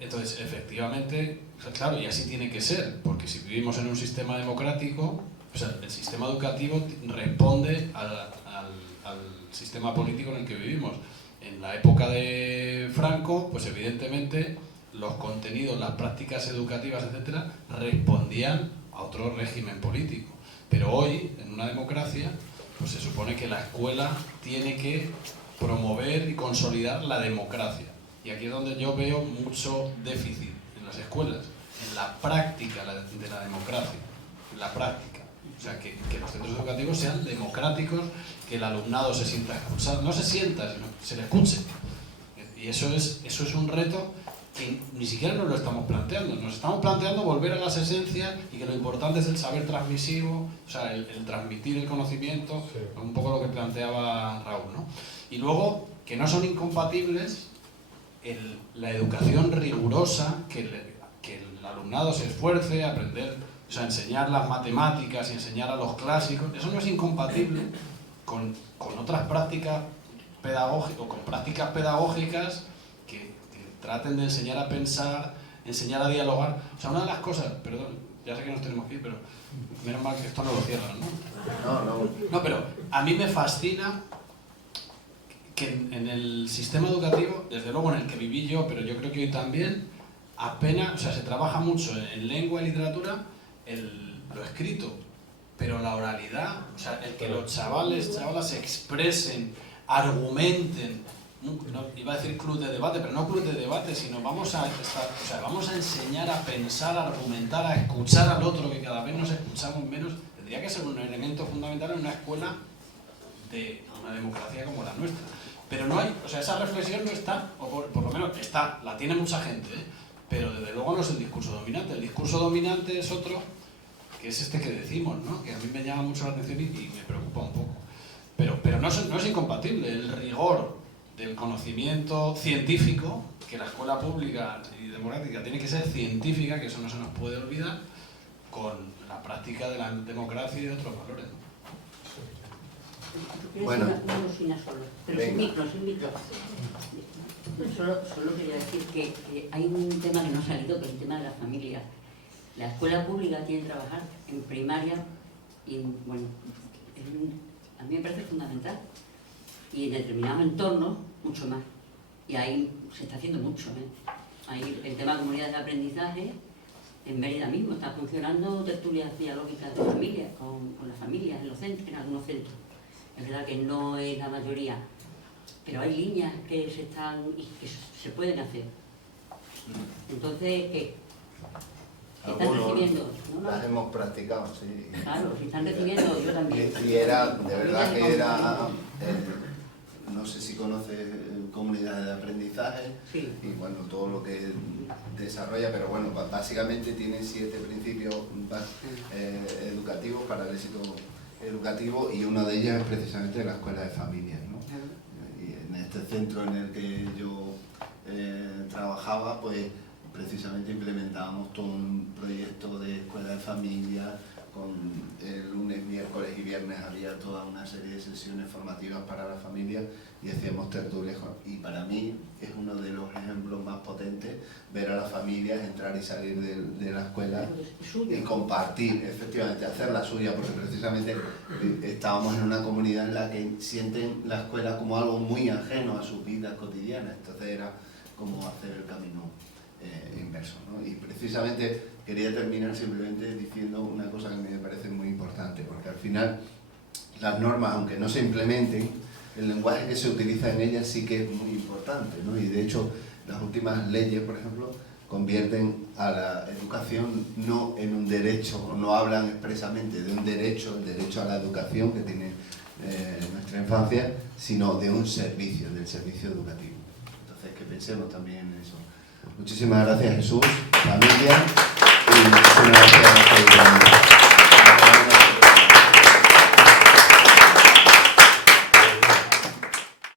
Entonces, efectivamente, claro, y así tiene que ser, porque si vivimos en un sistema democrático, o sea, el sistema educativo responde al sistema político en el que vivimos. En la época de Franco, pues evidentemente los contenidos, las prácticas educativas, etcétera, respondían a otro régimen político. Pero hoy, en una democracia, pues se supone que la escuela tiene que promover y consolidar la democracia. Y aquí es donde yo veo mucho déficit en las escuelas, en la práctica de la democracia, en la práctica. O sea, que los centros educativos sean democráticos, que el alumnado se sienta escuchado, no se sienta, sino que se le escuche. Y eso es un reto que ni siquiera nos lo estamos planteando. Nos estamos planteando volver a las esencias y que lo importante es el saber transmisivo, o sea, el transmitir el conocimiento, Sí. un poco lo que planteaba Raúl, ¿no? Y luego, que no son incompatibles la educación rigurosa, que el alumnado se esfuerce a aprender, o sea, enseñar las matemáticas y enseñar a los clásicos, eso no es incompatible con otras prácticas pedagógicas, o con prácticas pedagógicas que traten de enseñar a pensar, enseñar a dialogar. O sea, una de las cosas, perdón, ya sé que nos tenemos que ir, pero menos mal que esto no lo cierran, ¿no? No, pero a mí me fascina que en el sistema educativo, desde luego en el que viví yo, pero yo creo que hoy también, apenas, o sea, se trabaja mucho en lengua y literatura lo escrito, pero la oralidad, o sea, el que los chavalas se expresen, argumenten, no, iba a decir club de debate, pero no club de debate, sino vamos a enseñar a pensar, a argumentar, a escuchar al otro, que cada vez nos escuchamos menos. Tendría que ser un elemento fundamental en una escuela de una democracia como la nuestra. Pero no hay, o sea, esa reflexión no está, o por lo menos está, la tiene mucha gente, ¿eh? Pero desde luego no es el discurso dominante. El discurso dominante es otro, que es este que decimos, ¿no? Que a mí me llama mucho la atención y me preocupa un poco. Pero no es incompatible el rigor del conocimiento científico, que la escuela pública y democrática tiene que ser científica, que eso no se nos puede olvidar, con la práctica de la democracia y de otros valores, ¿no? Bueno. Una cocina solo, pero sin micro. Solo quería decir que hay un tema que no ha salido, que es el tema de la familia. La escuela pública tiene que trabajar en primaria y, bueno, a mí me parece fundamental. Y en determinados entornos, mucho más. Y ahí se está haciendo mucho, ¿eh? Ahí el tema de comunidades de aprendizaje, en Mérida mismo, está funcionando tertulias dialógicas de familias, con las familias en los centros, en algunos centros. Es verdad que no es la mayoría, pero hay líneas que se están y que se pueden hacer. Entonces, están recibiendo, ¿no? Las hemos practicado, sí. Claro, si están recibiendo, yo también. Y era, de verdad que era, no sé si conoces comunidades de aprendizaje, Sí. y bueno, todo lo que desarrolla, pero bueno, básicamente tiene 7 principios educativos para el éxito educativo, y uno de ellos es precisamente la escuela de familias, ¿no? Y en este centro en el que yo trabajaba, pues precisamente implementábamos todo un proyecto de escuela de familias. Con el lunes, miércoles y viernes había toda una serie de sesiones formativas para la familia y hacíamos tertulias. Y para mí es uno de los ejemplos más potentes ver a las familias entrar y salir de la escuela y compartir, efectivamente, hacer la suya, porque precisamente estábamos en una comunidad en la que sienten la escuela como algo muy ajeno a sus vidas cotidianas. Entonces era como hacer el camino inverso, ¿no? Y precisamente quería terminar simplemente diciendo una cosa que a mí me parece muy importante, porque al final las normas, aunque no se implementen, el lenguaje que se utiliza en ellas sí que es muy importante, ¿no? Y de hecho las últimas leyes, por ejemplo, convierten a la educación no en un derecho, o no hablan expresamente de un derecho, el derecho a la educación que tiene nuestra infancia, sino de un servicio, del servicio educativo. Entonces que pensemos también en eso. Muchísimas gracias, Jesús, familia, y muchísimas gracias a todos.